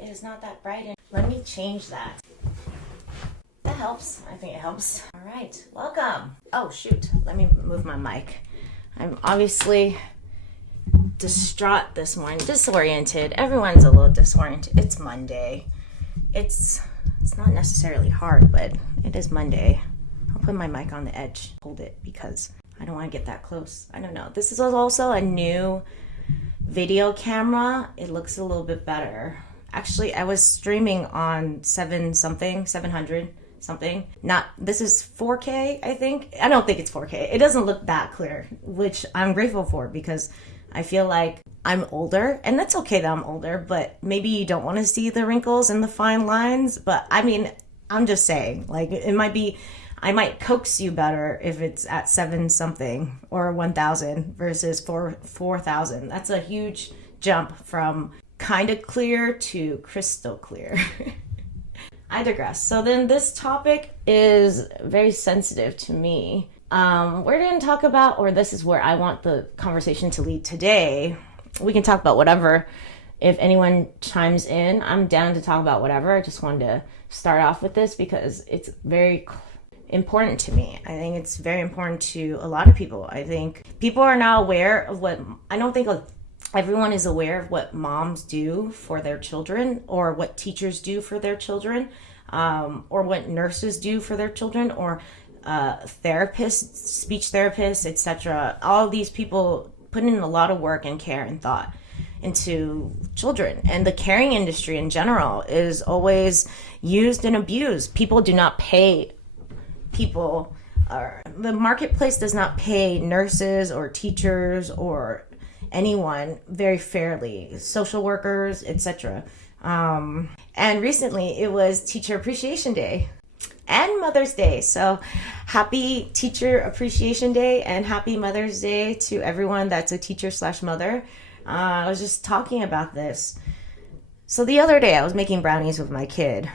It is not that bright. Let me change that. That helps. I think it helps. All right, welcome. Oh shoot, let me move my mic. I'm obviously distraught this morning, disoriented. Everyone's a little disoriented. It's Monday. It's not necessarily hard, but it is Monday. I'll put my mic on the edge, hold it, because I don't want to get that close. I don't know. This is also a new video camera. It looks a little bit better. Actually, I was streaming on 700 something. This is 4K, I think. I don't think it's 4K. It doesn't look that clear, which I'm grateful for because I feel like I'm older, and that's okay that I'm older, but maybe you don't want to see the wrinkles and the fine lines. But I mean, I'm just saying, like, I might coax you better if it's at 7 something or 1000 versus 4,000. That's a huge jump from kind of clear to crystal clear. I digress. So then this topic is very sensitive to me. We're going to talk about, or this is where I want the conversation to lead today. We can talk about whatever. If anyone chimes in, I'm down to talk about whatever. I just wanted to start off with this because it's very important to me. I think it's very important to a lot of people. I think people are now aware of I don't think everyone is aware of what moms do for their children, or what teachers do for their children, or what nurses do for their children, or therapists, speech therapists, etc. All of these people put in a lot of work and care and thought into children. And the caring industry in general is always used and abused. People do not pay people, or the marketplace does not pay nurses or teachers or anyone very fairly, social workers, etc. And recently it was Teacher Appreciation Day and Mother's Day. So happy Teacher Appreciation Day and happy Mother's Day to everyone that's a teacher/mother. I was just talking about this. So the other day I was making brownies with my kid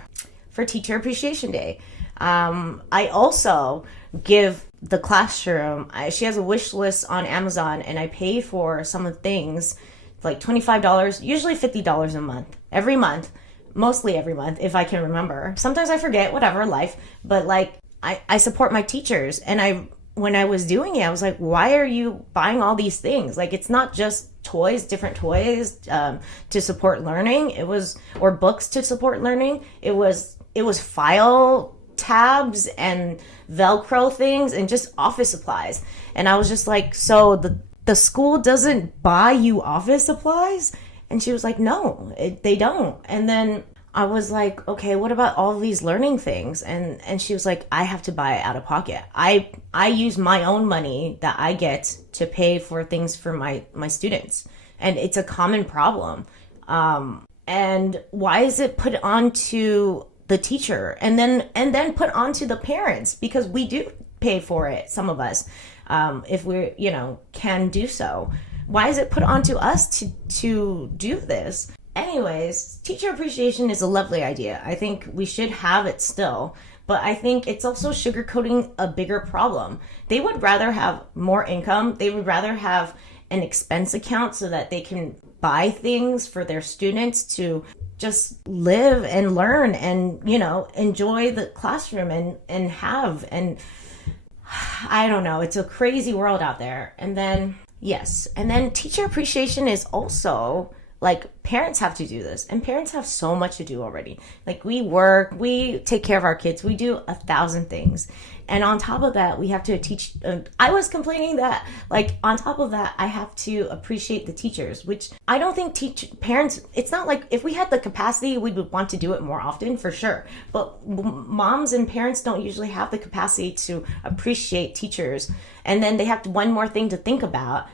for Teacher Appreciation Day. I also give the classroom, she has a wish list on Amazon, and I pay for some of the things like $25, usually $50 a month, every month, mostly every month if I can remember. Sometimes I forget, whatever, life, but like I support my teachers. And when I was doing it, I was like, why are you buying all these things? Like, it's not just toys, different toys to support learning. Or books to support learning. It was file tabs and Velcro things and just office supplies. And I was just like, so the school doesn't buy you office supplies? And she was like, no, they don't. And then I was like, okay, what about all these learning things? And she was like, I have to buy it out of pocket. I use my own money that I get to pay for things for my students. And it's a common problem. And why is it put onto the teacher and then put onto the parents? Because we do pay for it, some of us, if we can do so. Why is it put onto us to do this? Anyways, teacher appreciation is a lovely idea. I think we should have it still, but I think it's also sugarcoating a bigger problem. They would rather have more income. They would rather have an expense account so that they can buy things for their students to just live and learn and, enjoy the classroom and have. And I don't know, it's a crazy world out there. And then teacher appreciation is also like, parents have to do this, and parents have so much to do already. Like, we work, we take care of our kids, we do 1,000 things. And on top of that, we have to teach. I was complaining that, like, on top of that, I have to appreciate the teachers, which I don't think parents, it's not like if we had the capacity, we would want to do it more often, for sure. But moms and parents don't usually have the capacity to appreciate teachers. And then they have one more thing to think about.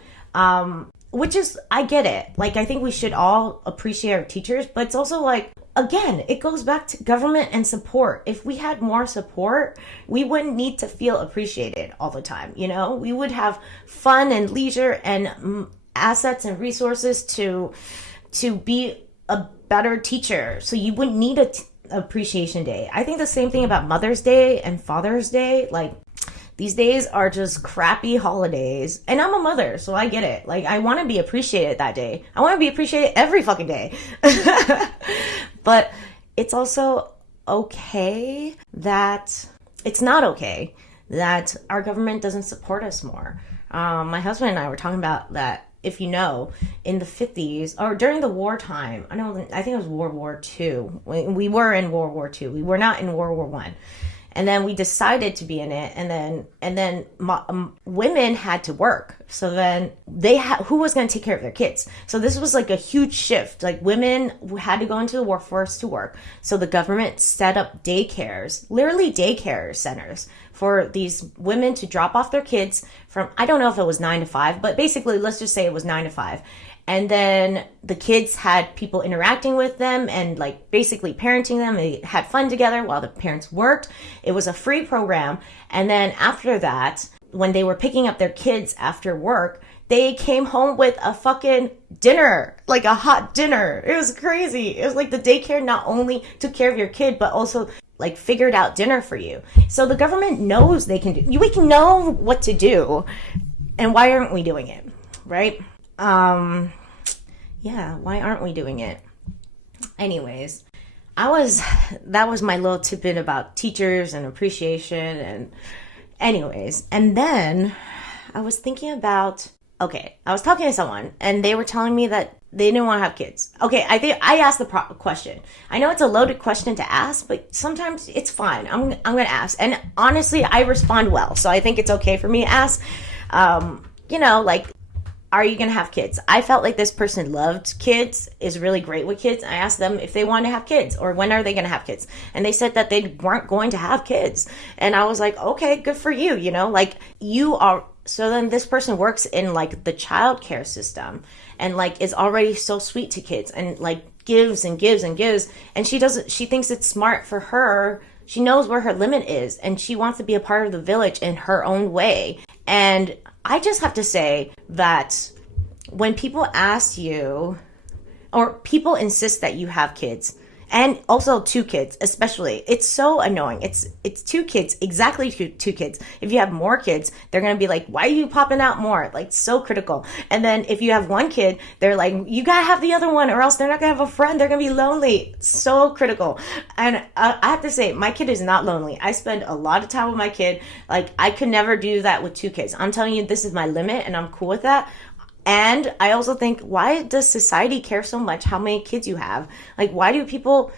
Which is, I get it. Like, I think we should all appreciate our teachers, but it's also like, again, it goes back to government and support. If we had more support, we wouldn't need to feel appreciated all the time, We would have fun and leisure and assets and resources to be a better teacher. So you wouldn't need a appreciation day. I think the same thing about Mother's Day and Father's Day. Like, these days are just crappy holidays. And I'm a mother, so I get it. Like, I want to be appreciated that day. I want to be appreciated every fucking day. But it's also okay that it's not okay that our government doesn't support us more. My husband and I were talking about that. If you know, in the 50s or during the wartime, I think it was World War II. We were in World War II. We were not in World War I. And then we decided to be in it, and then women had to work. So then who was going to take care of their kids? So this was like a huge shift. Like women had to go into the workforce to work. So the government set up daycares, literally daycare centers, for these women to drop off their kids from, I don't know if it was 9 to 5, but basically let's just say it was 9 to 5. And then the kids had people interacting with them and like basically parenting them. They had fun together while the parents worked. It was a free program. And then after that, when they were picking up their kids after work, they came home with a fucking dinner, like a hot dinner. It was crazy. It was like the daycare not only took care of your kid, but also like figured out dinner for you. So the government knows they can do, we can know what to do. And why aren't we doing it? Right? Yeah, why aren't we doing it? Anyways, that was my little tidbit about teachers and appreciation. And anyways, and then I was thinking about, okay, I was talking to someone and they were telling me that they didn't want to have kids. Okay, I think I asked the question. I know it's a loaded question to ask, but sometimes it's fine. I'm going to ask. And honestly, I respond well. So I think it's okay for me to ask, like, are you going to have kids? I felt like this person loved kids, is really great with kids. I asked them if they want to have kids or when are they going to have kids? And they said that they weren't going to have kids. And I was like, okay, good for you. Like you are. So then this person works in like the childcare system and like is already so sweet to kids and like gives and gives and gives. And she thinks it's smart for her. She knows where her limit is and she wants to be a part of the village in her own way. And I just have to say that when people ask you, or people insist that you have kids, and also 2 kids, especially, it's so annoying. It's 2 kids, exactly 2 kids. If you have more kids, they're going to be like, why are you popping out more? Like, so critical. And then if you have 1 kid, they're like, you got to have the other one or else they're not going to have a friend. They're going to be lonely. So critical. And I have to say, my kid is not lonely. I spend a lot of time with my kid. Like, I could never do that with 2 kids. I'm telling you, this is my limit and I'm cool with that. And I also think, why does society care so much how many kids you have? Like, why do people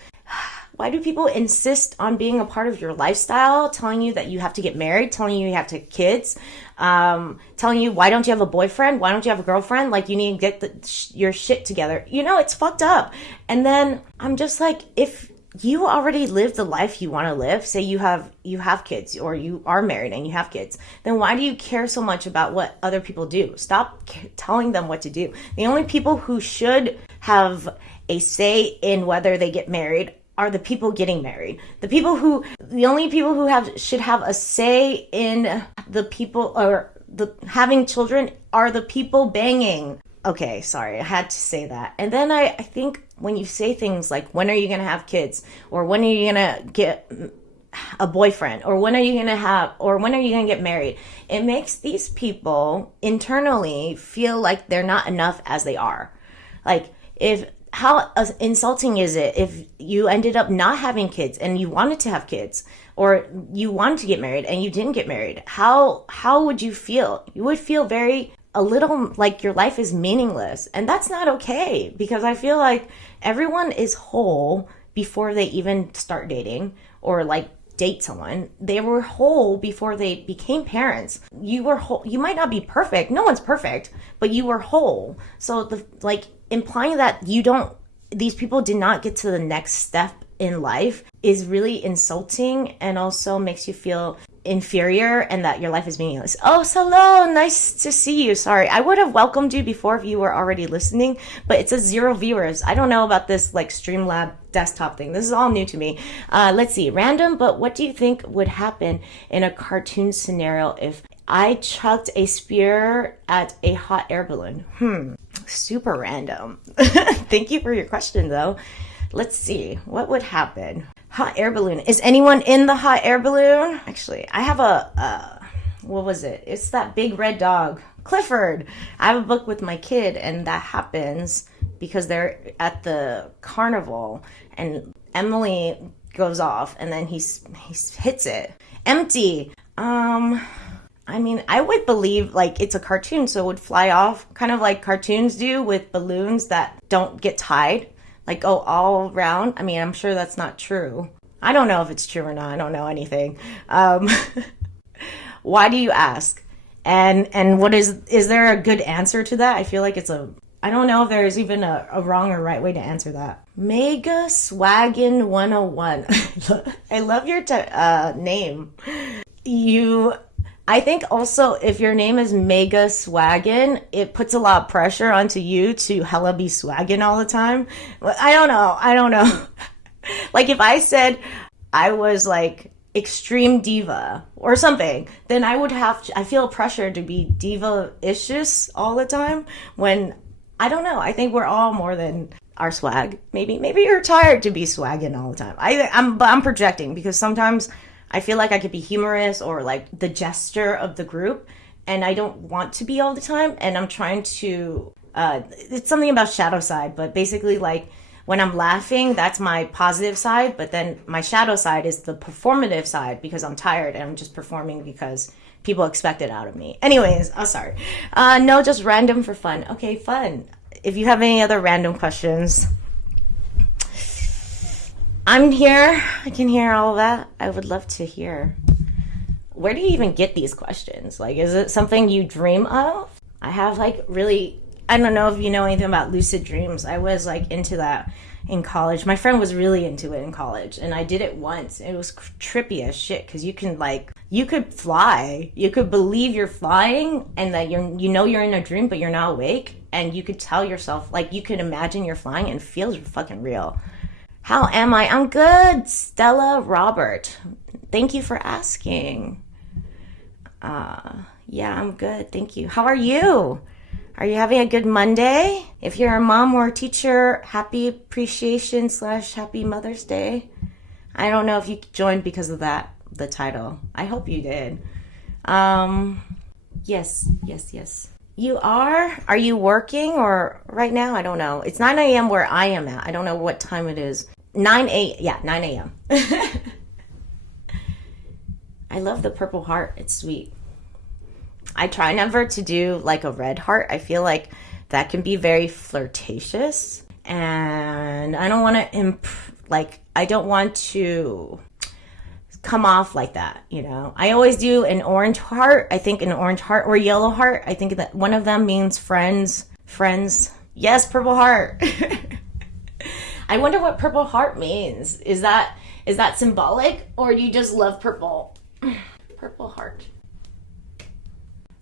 insist on being a part of your lifestyle, telling you that you have to get married, telling you have to have kids, telling you, why don't you have a boyfriend? Why don't you have a girlfriend? Like, you need to get your shit together. It's fucked up. And then I'm just like, if you already live the life you want to live, say you have kids or you are married and you have kids, then why do you care so much about what other people do? Stop telling them what to do. The only people who should have a say in whether they get married are the people getting married. The only people who should have a say in the people or the having children are the people banging. Okay, sorry, I had to say that. And then I think when you say things like, when are you going to have kids? Or when are you going to get a boyfriend? Or when are you going to get married? It makes these people internally feel like they're not enough as they are. Like, how insulting is it if you ended up not having kids and you wanted to have kids, or you wanted to get married and you didn't get married? How would you feel? You would feel a little like your life is meaningless. And that's not okay, because I feel like everyone is whole before they even start dating or like date someone. They were whole before they became parents. You were whole. You might not be perfect. No one's perfect, but you were whole. So implying that these people did not get to the next step in life is really insulting, and also makes you feel inferior and that your life is meaningless. Oh, hello, nice to see you. Sorry, I would have welcomed you before if you were already listening, but it says 0 viewers. I don't know about this like Streamlab desktop thing. This is all new to me. Let's see, random, but what do you think would happen in a cartoon scenario if I chucked a spear at a hot air balloon? Super random. Thank you for your question though. Let's see, what would happen? Hot air balloon. Is anyone in the hot air balloon? Actually, I have what was it? It's that big red dog, Clifford. I have a book with my kid, and that happens because they're at the carnival and Emily goes off and then he hits it. Empty. I mean, I would believe like it's a cartoon, so it would fly off, kind of like cartoons do with balloons that don't get tied, like go all around. I mean, I'm sure that's not true. I don't know if it's true or not. I don't know anything. Why do you ask? And what is there a good answer to that? I feel like I don't know if there's even a wrong or right way to answer that. Mega Swaggin 101. I love your name. I think also if your name is Mega Swaggin, it puts a lot of pressure onto you to hella be swaggin all the time. I don't know. Like if I said I was like extreme diva or something, then I feel pressure to be diva-ishous all the time when, I don't know. I think we're all more than our swag. Maybe you're tired to be swagging all the time. I'm projecting because sometimes I feel like I could be humorous or like the jester of the group, and I don't want to be all the time. And I'm trying to. It's something about shadow side, but basically like when I'm laughing, that's my positive side. But then my shadow side is the performative side because I'm tired and I'm just performing because people expect it out of me. Anyways, sorry. No, just random for fun. Okay, fun. If you have any other random questions, I'm here. I can hear all of that. I would love to hear. Where do you even get these questions? Like, is it something you dream of? I have like really, I don't know if you know anything about lucid dreams. I was like into that in college. My friend was really into it in college, and I did it once. It was trippy as shit because you could fly. You could believe you're flying and that you're in a dream, but you're not awake. And you could tell yourself, like, you could imagine you're flying and it feels fucking real. How am I? I'm good, Stella Robert. Thank you for asking. Yeah, I'm good. Thank you. How are you? Are you having a good Monday? If you're a mom or a teacher, happy appreciation / happy Mother's Day. I don't know if you joined because of that, the title. I hope you did. Yes. You are? Are you working or right now? I don't know. It's 9 a.m. where I am at. I don't know what time it is. 9 a.m. I love the purple heart. It's sweet. I try never to do like a red heart. I feel like that can be very flirtatious. And I don't want to, I don't want to come off like that, you know. I always do an orange heart. I think an orange heart or yellow heart. I think that one of them means friends. Yes, purple heart. I wonder what purple heart means. Is that symbolic, or do you just love purple? Purple heart.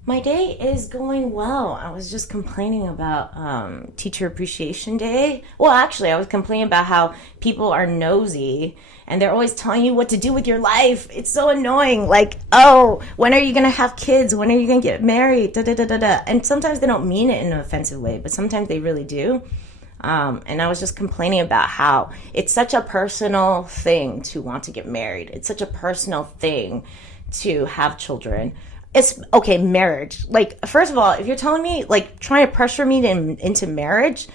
My day is going well. I was just complaining about Teacher Appreciation Day. Well, actually, I was complaining about how people are nosy and they're always telling you what to do with your life. It's so annoying. Like, oh, when are you going to have kids? When are you going to get married? And sometimes they don't mean it in an offensive way, but sometimes they really do. And I was just complaining about how it's such a personal thing to want to get married. It's such a personal thing to have children. It's okay, marriage. Like, first of all, if you're telling me, like, trying to pressure me into marriage,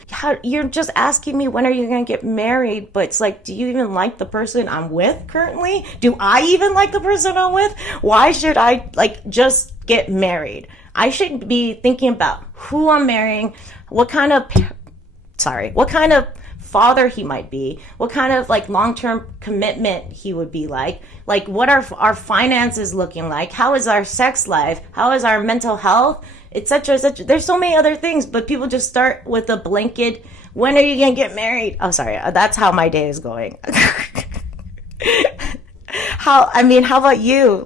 you're just asking me when are you going to get married? But it's like, do you even like the person I'm with currently? Do I even like the person I'm with? Why should I, just get married? I should be thinking about who I'm marrying, what kind of father he might be, what kind of long-term commitment he would be like what are our finances looking like, how is our sex life, how is our mental health, etc. There's so many other things, but people just start with a blanket, when are you gonna get married? Oh, sorry, that's how my day is going. How about you?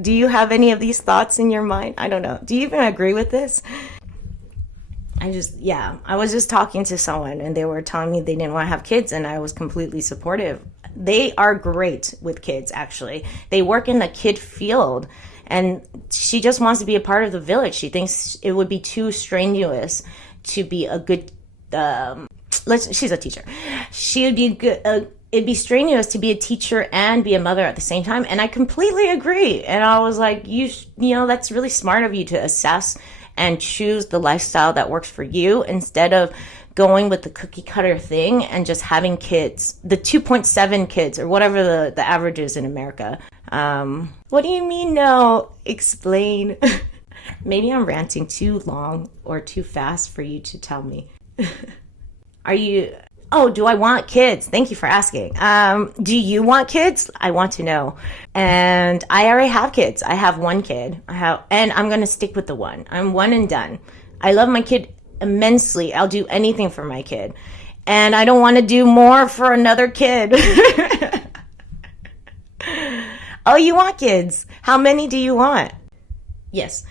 Do you have any of these thoughts in your mind? I don't know. Do you even agree with this? I was just talking to someone and they were telling me they didn't want to have kids, and I was completely supportive. They are great with kids, actually. They work in the kid field, and she just wants to be a part of the village. She thinks it would be too strenuous to be a good, she's a teacher. She would be good, it'd be strenuous to be a teacher and be a mother at the same time. And I completely agree. And I was like, you know, that's really smart of you to assess and choose the lifestyle that works for you instead of going with the cookie cutter thing and just having kids, the 2.7 kids or whatever the average is in America. What do you mean no? Explain. Maybe I'm ranting too long or too fast for you to tell me. Do I want kids? Thank you for asking. Do you want kids? I want to know. And I already have kids. I have one kid. And I'm going to stick with the one. I'm one and done. I love my kid immensely. I'll do anything for my kid. And I don't want to do more for another kid. Oh, you want kids? How many do you want? Yes.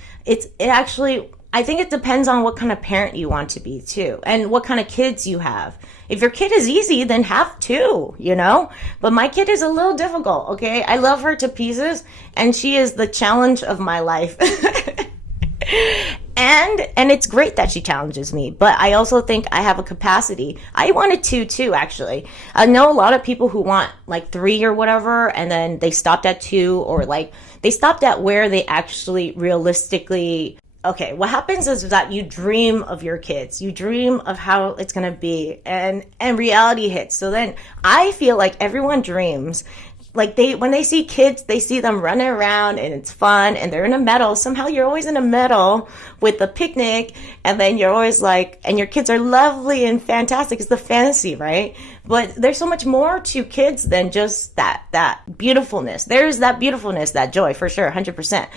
I think it depends on what kind of parent you want to be too, and what kind of kids you have. If your kid is easy, then have two, But my kid is a little difficult, okay? I love her to pieces, and she is the challenge of my life. And it's great that she challenges me, but I also think I have a capacity. I wanted two too, actually. I know a lot of people who want like 3 or whatever, and then they stopped at 2, or like they stopped at where they actually realistically. Okay, what happens is that you dream of your kids. You dream of how it's going to be, and reality hits. So then I feel like everyone dreams. Like when they see kids, they see them running around and it's fun and they're in a meadow. Somehow you're always in a meadow with a picnic, and then you're always like, and your kids are lovely and fantastic. It's the fantasy, right? But there's so much more to kids than just that beautifulness. There's that beautifulness, that joy, for sure, 100%.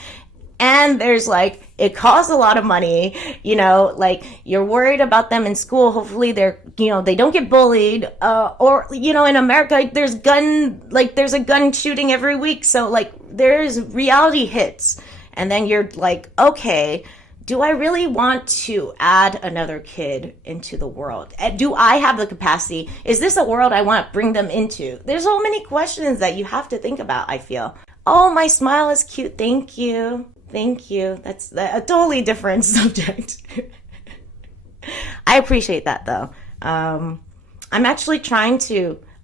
And there's like, it costs a lot of money, like you're worried about them in school. Hopefully they don't get bullied, or, in America, there's a gun shooting every week. So like there's reality hits, and then you're like, okay, do I really want to add another kid into the world? Do I have the capacity? Is this a world I want to bring them into? There's so many questions that you have to think about, I feel. Oh, my smile is cute. Thank you. Thank you. That's a totally different subject. I appreciate that though. I'm actually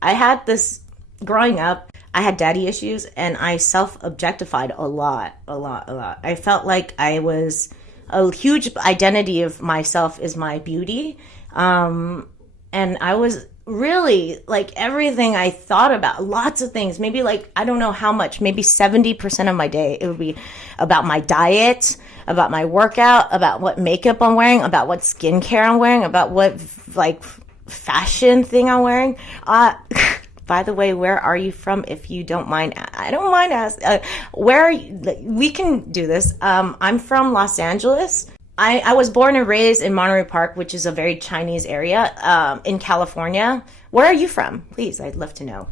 I had this growing up, I had daddy issues, and I self-objectified a lot. I felt like a huge identity of myself is my beauty. And I was really like everything I thought about, lots of things, maybe like, I don't know how much, maybe 70% of my day, it would be about my diet, about my workout, about what makeup I'm wearing, about what skincare I'm wearing, about what like fashion thing I'm wearing. By the way, where are you from? If you don't mind, I don't mind asking. Where are you? We can do this. I'm from Los Angeles. I was born and raised in Monterey Park, which is a very Chinese area in California. Where are you from? Please, I'd love to know.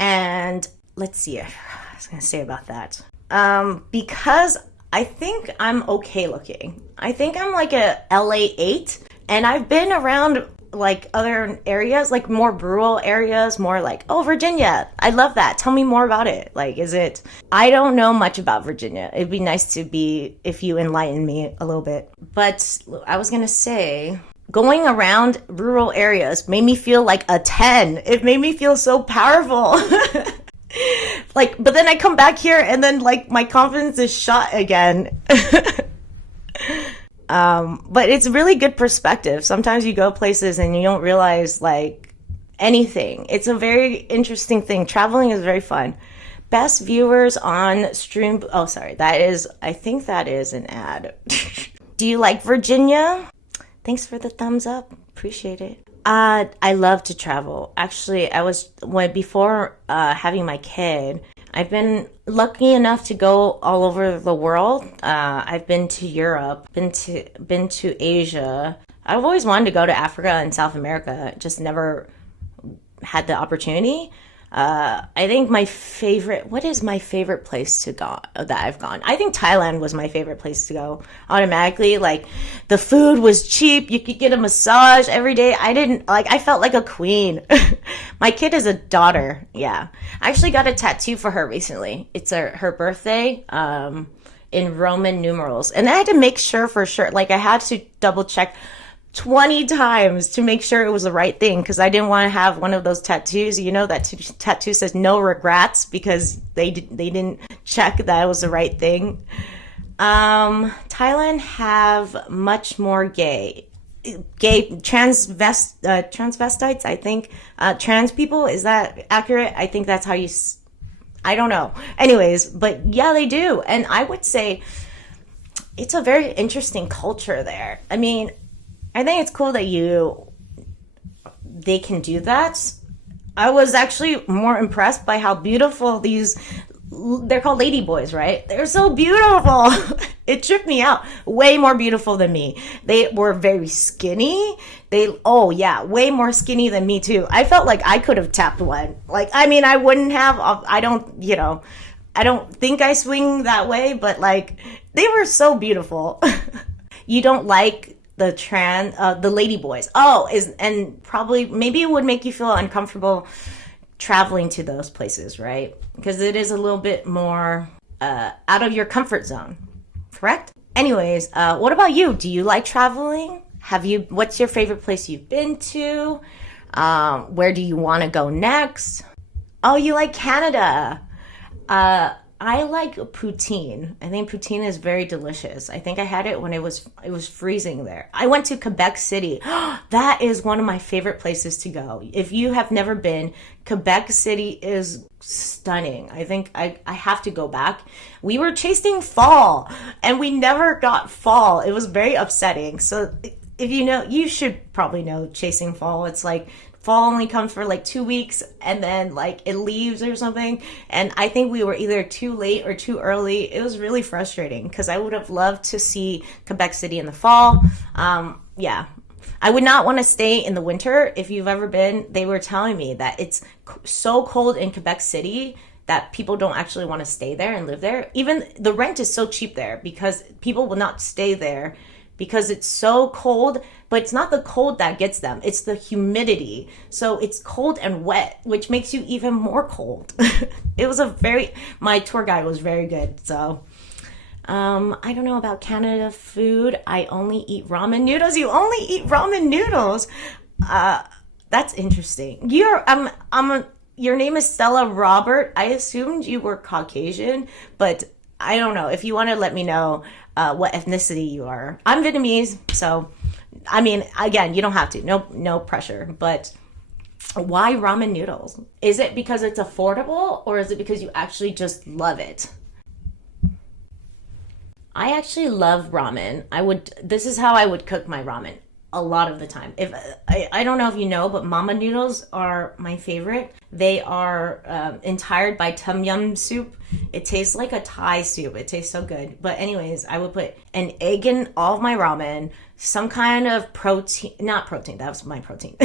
And let's see. I was going to say about that. Because I think I'm okay looking. I think I'm like a LA 8. And I've been around like other areas, like more rural areas, more like, oh, Virginia, I love that. Tell me more about it. Like, I don't know much about Virginia. It'd be nice if you enlighten me a little bit. But I was going to say, going around rural areas made me feel like a 10. It made me feel so powerful. But then I come back here and then like my confidence is shot again. But it's really good perspective. Sometimes you go places and you don't realize like anything. It's a very interesting thing. Traveling is very fun. Best viewers on stream. Oh, sorry. I think that is an ad. Do you like Virginia? Thanks for the thumbs up. Appreciate it. I love to travel. Actually, before having my kid, I've been lucky enough to go all over the world. I've been to Europe, been to Asia. I've always wanted to go to Africa and South America, just never had the opportunity. I think what is my favorite place to go that I've gone? I think Thailand was my favorite place to go automatically. Like the food was cheap. You could get a massage every day. I felt like a queen. My kid is a daughter. Yeah. I actually got a tattoo for her recently. It's her birthday, in Roman numerals. And I had to make sure for sure, like I had to double check 20 times to make sure it was the right thing, because I didn't want to have one of those tattoos, that tattoo says no regrets, because they didn't check that it was the right thing. Thailand have much more gay transvestites, I think. Trans people, is that accurate? I think that's how you I don't know. Anyways, but yeah, they do. And I would say it's a very interesting culture there. I mean, I think it's cool that they can do that. I was actually more impressed by how beautiful they're called lady boys, right? They're so beautiful. It tripped me out. Way more beautiful than me. They were very skinny. Way more skinny than me too. I felt like I could have tapped one. Like, I mean, I wouldn't have, I don't think I swing that way, but like, they were so beautiful. You don't like the lady boys. And probably, maybe it would make you feel uncomfortable traveling to those places, right? Because it is a little bit more out of your comfort zone, correct? Anyways, what about you? Do you like traveling? What's your favorite place you've been to? Where do you want to go next? Oh, you like Canada. I like poutine. I think poutine is very delicious. I think I had it when it was freezing there. I went to Quebec City. That is one of my favorite places to go. If you have never been, Quebec City is stunning. I think I have to go back. We were chasing fall and we never got fall. It was very upsetting. So if you should probably know chasing fall. It's like fall only comes for like 2 weeks and then like it leaves or something. And I think we were either too late or too early. It was really frustrating because I would have loved to see Quebec City in the fall. Yeah. I would not want to stay in the winter. If you've ever been, they were telling me that it's so cold in Quebec City that people don't actually want to stay there and live there. Even the rent is so cheap there because people will not stay there because it's so cold, but it's not the cold that gets them. It's the humidity. So it's cold and wet, which makes you even more cold. My tour guide was very good. So, I don't know about Canada food. I only eat ramen noodles. You only eat ramen noodles. That's interesting. Your name is Stella Robert. I assumed you were Caucasian, but I don't know. If you want to let me know what ethnicity you are. I'm Vietnamese, so I mean, again, you don't have to. No pressure. But why ramen noodles? Is it because it's affordable, or is it because you actually just love it? I actually love ramen. This is how I would cook my ramen a lot of the time. If I don't know if you know, but mama noodles are my favorite. They are inspired by tom yum soup. It tastes like a Thai soup. It tastes so good. But anyways, I would put an egg in all of my ramen, some kind of protein, not protein, that was my protein.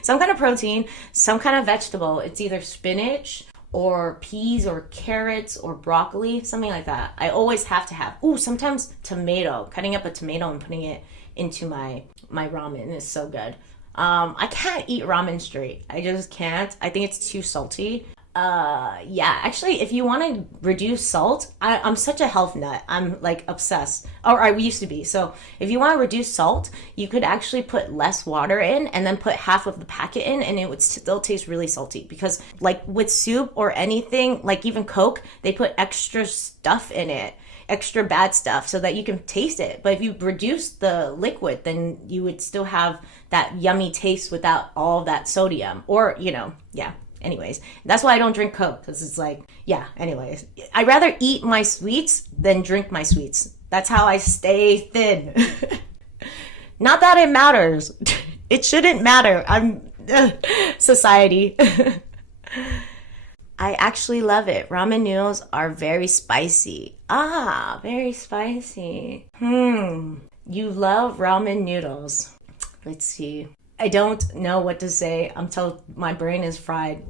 Some kind of protein, some kind of vegetable. It's either spinach or peas or carrots or broccoli, something like that. I always have to have. Sometimes tomato, cutting up a tomato and putting it into my ramen is so good. I can't eat ramen straight. I just can't. I think it's too salty. Actually, if you want to reduce salt, I'm such a health nut. I'm like obsessed. Or I used to be. So if you want to reduce salt, you could actually put less water in and then put half of the packet in, and it would still taste really salty. Because like with soup or anything, like even Coke, they put extra stuff in it, extra bad stuff, so that you can taste it. But if you reduce the liquid, then you would still have that yummy taste without all that sodium. Or, yeah. Anyways, that's why I don't drink Coke, because it's like, yeah, anyways. I'd rather eat my sweets than drink my sweets. That's how I stay thin. Not that it matters. It shouldn't matter. Society. I actually love it. Ramen noodles are very spicy. Very spicy. You love ramen noodles. Let's see. I don't know what to say until my brain is fried.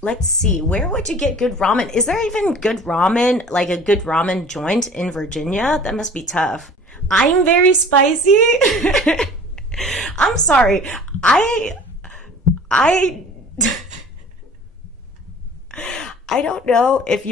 Let's see. Where would you get good ramen? Is there even good ramen, like a good ramen joint in Virginia? That must be tough. I'm very spicy. I'm sorry. I don't know if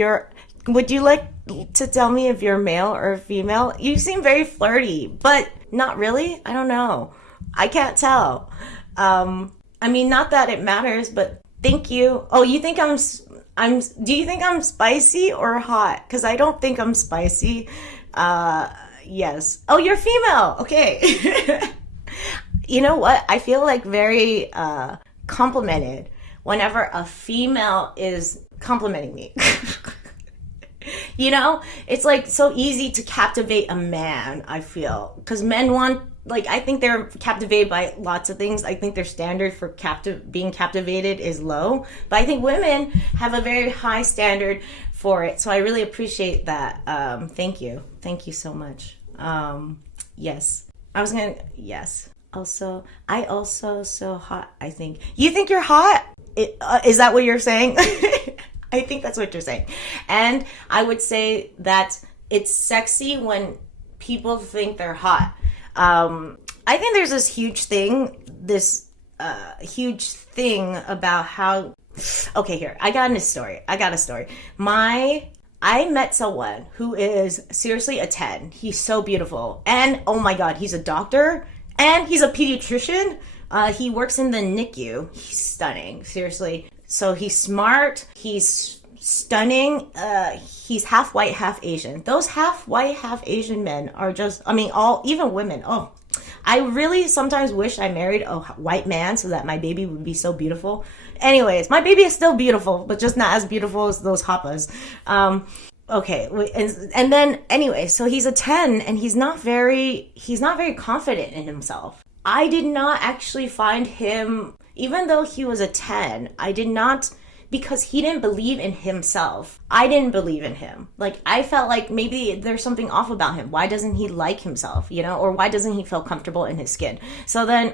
would you like to tell me if you're male or female? You seem very flirty, but not really. I don't know. I can't tell. I mean, not that it matters, but Thank you. Oh, you think do you think I'm spicy or hot? Because I don't think I'm spicy. Yes. Oh, you're female. Okay. You know what? I feel like very complimented whenever a female is complimenting me. You know, it's like so easy to captivate a man, I feel. Because men want, like, I think they're captivated by lots of things. I think their standard for being captivated is low. But I think women have a very high standard for it. So I really appreciate that. Thank you. Thank you so much. Yes. Yes. Also, I also so hot, I think. You think you're hot? Is that what you're saying? I think that's what you're saying. And I would say that it's sexy when people think they're hot. I think there's this huge thing about how... Okay, here. I got a story. I met someone who is seriously a 10. He's so beautiful. And, oh my God, he's a doctor. And he's a pediatrician. He works in the NICU. He's stunning, seriously. So he's smart. He's stunning. He's half white, half Asian. Those half white, half Asian men are just, even women. Oh, I really sometimes wish I married a white man so that my baby would be so beautiful. Anyways, my baby is still beautiful, but just not as beautiful as those hoppas. Okay, and then anyway, so he's a 10 and he's not very confident in himself. I did not actually find him, even though he was a 10, because he didn't believe in himself. I didn't believe in him. Like, I felt like maybe there's something off about him. Why doesn't he like himself, or why doesn't he feel comfortable in his skin? So then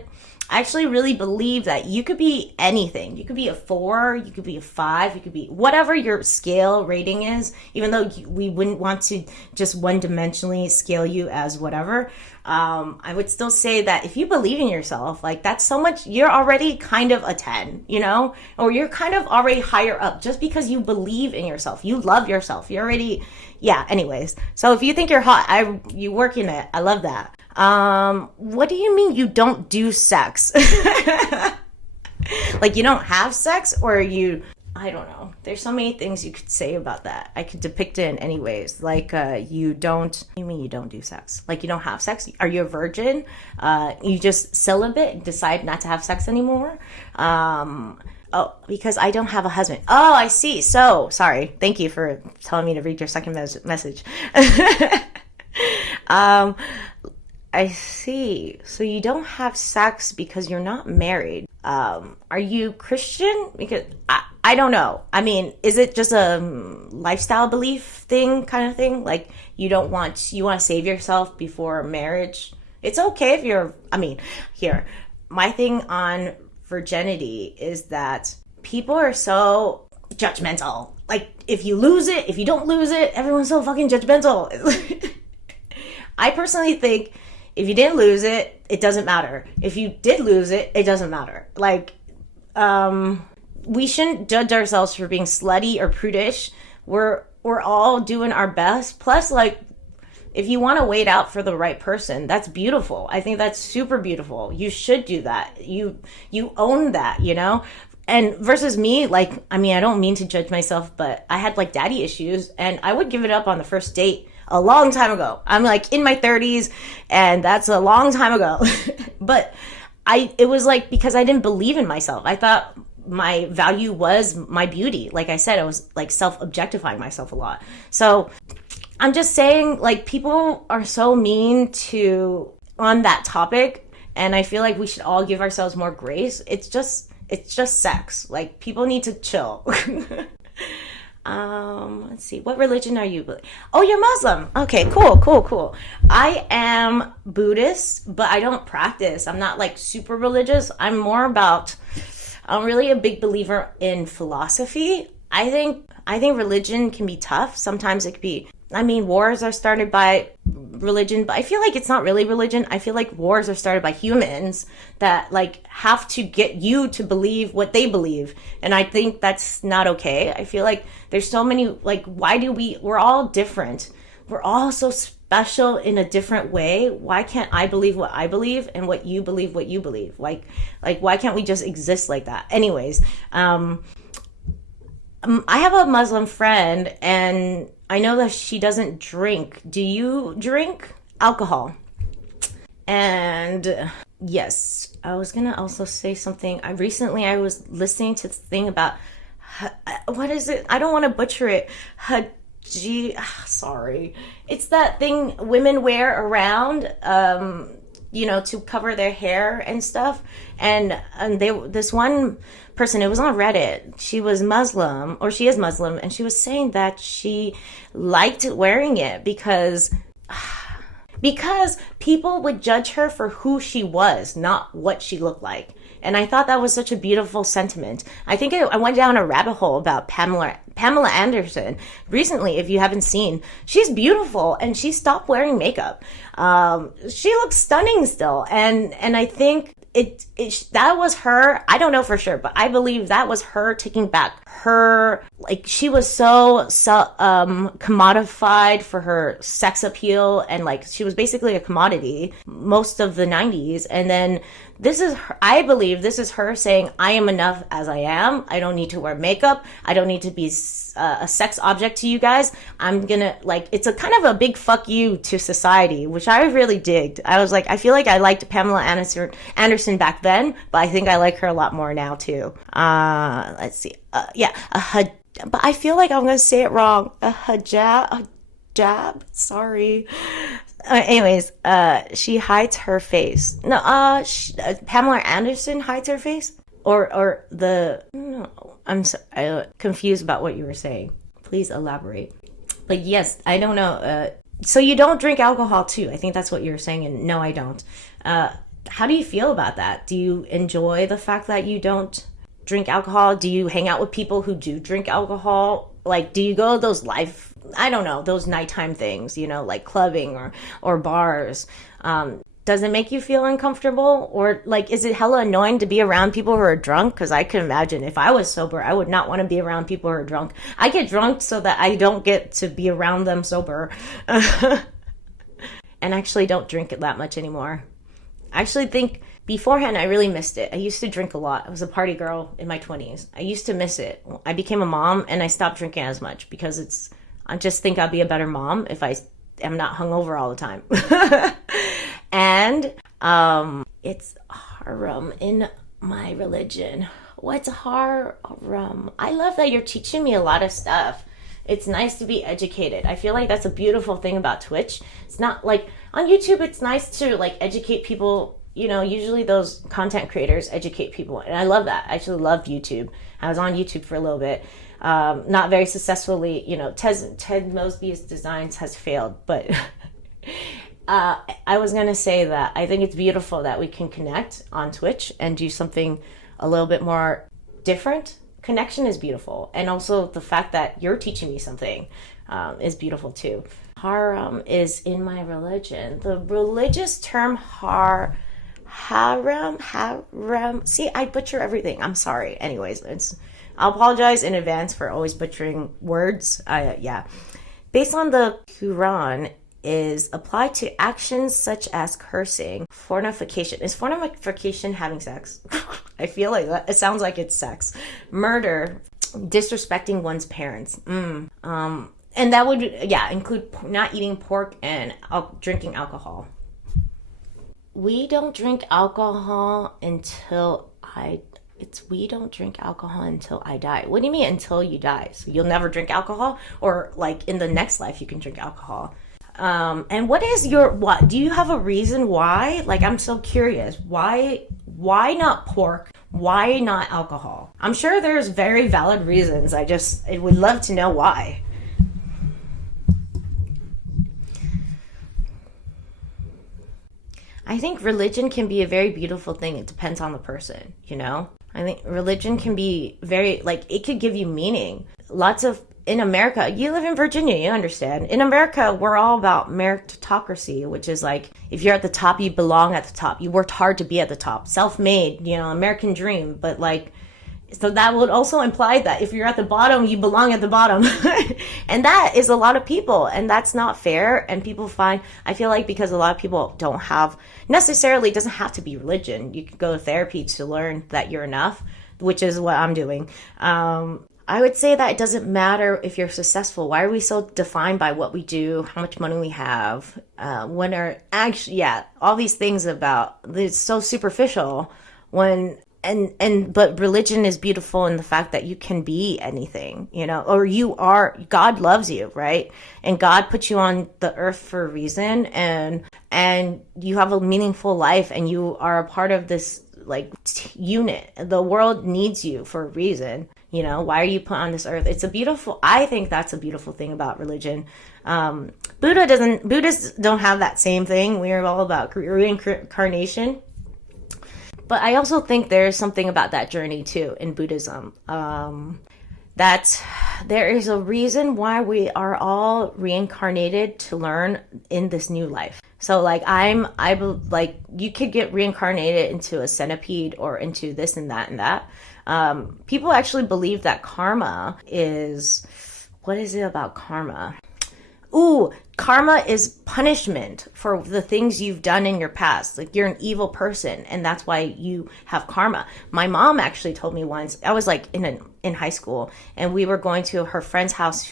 I actually really believe that you could be anything. You could be a 4, you could be a 5, you could be whatever your scale rating is, even though we wouldn't want to just one-dimensionally scale you as whatever. I would still say that if you believe in yourself, like, that's so much, you're already kind of a 10, or you're kind of already higher up just because you believe in yourself. You love yourself. You're already, yeah, anyways. So if you think you're hot, you work in it. I love that. What do you mean you don't do sex? Like, you don't have sex, or I don't know. There's so many things you could say about that. I could depict it in any ways. Like, you mean you don't do sex? Like, you don't have sex? Are you a virgin? You just celibate and decide not to have sex anymore? Oh, because I don't have a husband. Oh, I see. So, sorry. Thank you for telling me to read your second message. I see. So you don't have sex because you're not married. Are you Christian? Because I don't know. I mean, is it just a lifestyle belief thing kind of thing? Like, you want to save yourself before marriage? It's okay if here, my thing on virginity is that people are so judgmental. Like, if you don't lose it, everyone's so fucking judgmental. I personally think if you didn't lose it, it doesn't matter. If you did lose it, it doesn't matter. Like, we shouldn't judge ourselves for being slutty or prudish. We're all doing our best. Plus, like, if you want to wait out for the right person, that's beautiful. I think that's super beautiful. You should do that. You own that, And versus me, like, I don't mean to judge myself, but I had, like, daddy issues, and I would give it up on the first date a long time ago. I'm, like, in my 30s, and that's a long time ago. But it was, like, because I didn't believe in myself. I thought my value was my beauty. Like I said, I was, like, self-objectifying myself a lot. So I'm just saying, like, people are so mean on that topic, and I feel like we should all give ourselves more grace. It's just sex. Like, people need to chill. Let's see. What religion are you? Oh, you're Muslim. Okay, cool. I am Buddhist, but I don't practice. I'm not, like, super religious. I'm really a big believer in philosophy. I think religion can be tough. Sometimes it could be, wars are started by religion, but I feel like it's not really religion. I feel like wars are started by humans that, like, have to get you to believe what they believe. And I think that's not okay. I feel like there's so many, like, we're all different. we're all so special in a different way. Why can't I believe what I believe and what you believe? Like why can't we just exist like that? Anyways, I have a Muslim friend, and I know that she doesn't drink. Do you drink alcohol? And yes, I was gonna also say something. I was listening to the thing about what is it? I don't want to butcher it. Sorry. It's that thing women wear around, to cover their hair and stuff. And this one person, it was on Reddit. She was Muslim, or she is Muslim, and she was saying that she liked wearing it because people would judge her for who she was, not what she looked like. And I thought that was such a beautiful sentiment. I think I went down a rabbit hole about Pamela Anderson recently. If you haven't seen, she's beautiful, and she stopped wearing makeup. She looks stunning still. And I think that was her. I don't know for sure, but I believe that was her taking back her, like, she was so commodified for her sex appeal, and like she was basically a commodity most of the 90s. And then I believe this is her saying, I am enough as I am. I don't need to wear makeup. I don't need to be a sex object to you guys. I'm gonna, like, it's a kind of a big fuck you to society, which I really digged. I was like, I feel like I liked Pamela Anderson back then, but I think I like her a lot more now too. Let's see. But I feel like I'm gonna say it wrong. A hijab. Sorry. Anyways, she hides her face. No, Pamela Anderson hides her face, or no. I'm confused about what you were saying. Please elaborate. But yes, I don't know. So you don't drink alcohol too? I think that's what you were saying. And no, I don't. How do you feel about that? Do you enjoy the fact that you don't drink alcohol? Do you hang out with people who do drink alcohol? Like, do you go to those those nighttime things, like clubbing or bars? Does it make you feel uncomfortable? Or like, is it hella annoying to be around people who are drunk? Because I can imagine if I was sober, I would not want to be around people who are drunk. I get drunk so that I don't get to be around them sober. And actually don't drink it that much anymore. I actually think beforehand, I really missed it. I used to drink a lot. I was a party girl in my 20s. I used to miss it. I became a mom, and I stopped drinking as much because I just think I'll be a better mom if I am not hungover all the time. And it's haram in my religion. What's haram? I love that you're teaching me a lot of stuff. It's nice to be educated. I feel like that's a beautiful thing about Twitch. It's not like on YouTube, it's nice to like educate people. Usually those content creators educate people. And I love that. I actually loved YouTube. I was on YouTube for a little bit. Not very successfully. Ted Mosby's designs has failed. But I was going to say that I think it's beautiful that we can connect on Twitch and do something a little bit more different. Connection is beautiful. And also the fact that you're teaching me something is beautiful too. Haram is in my religion. The religious term haram. See, I butcher everything. I'm sorry. Anyways, I'll apologize in advance for always butchering words. Based on the Quran, is applied to actions such as cursing, fornication. Is fornication having sex? I feel like that. It sounds like it's sex. Murder, disrespecting one's parents. And that would, include not eating pork and drinking alcohol. We don't drink alcohol until we don't drink alcohol until I die. What do you mean until you die? So you'll never drink alcohol? Or like in the next life you can drink alcohol? And what do you have a reason why? Like, I'm so curious. Why not pork? Why not alcohol? I'm sure there's very valid reasons. I would love to know why. I think religion can be a very beautiful thing. It depends on the person, I think religion can be very, like, it could give you meaning. In America, you live in Virginia, you understand. In America, we're all about meritocracy, which is like, if you're at the top, you belong at the top. You worked hard to be at the top. Self-made, American dream. But like, So that would also imply that if you're at the bottom, you belong at the bottom. And that is a lot of people, and that's not fair. And people find, I feel like, because a lot of people don't have, necessarily, it doesn't have to be religion. You can go to therapy to learn that you're enough, which is what I'm doing. I would say that it doesn't matter if you're successful. Why are we so defined by what we do, how much money we have, when are actually, all these things about, it's so superficial when, but religion is beautiful in the fact that you can be anything, or you are, God loves you, right? And God put you on the earth for a reason, and you have a meaningful life, and you are a part of this unit. The world needs you for a reason. Why are you put on this earth? I think that's a beautiful thing about religion. Buddhists don't have that same thing. We are all about reincarnation. But I also think there's something about that journey too in Buddhism. That there is a reason why we are all reincarnated to learn in this new life. So you could get reincarnated into a centipede or into this and that and that. People actually believe that karma is, what is it about karma? Karma is punishment for the things you've done in your past. Like, you're an evil person, and that's why you have karma. My mom actually told me once, I was in high school, and we were going to her friend's house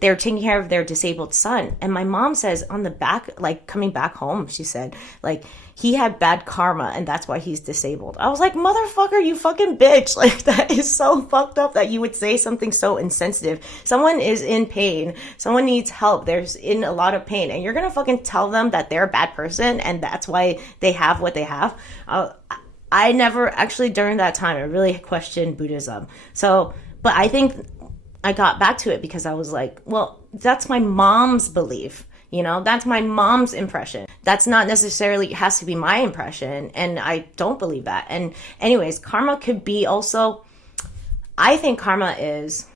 they were taking care of their disabled son. And my mom says on the back, coming back home, she said, he had bad karma and that's why he's disabled. I was like, motherfucker, you fucking bitch. That is so fucked up that you would say something so insensitive. Someone is in pain. Someone needs help. They're in a lot of pain. And you're going to fucking tell them that they're a bad person and that's why they have what they have. I never actually, during that time, I really questioned Buddhism. But I think I got back to it because I was like, well, that's my mom's belief. That's my mom's impression. That's not necessarily has to be my impression. And I don't believe that. And anyways, karma could be also, I think karma is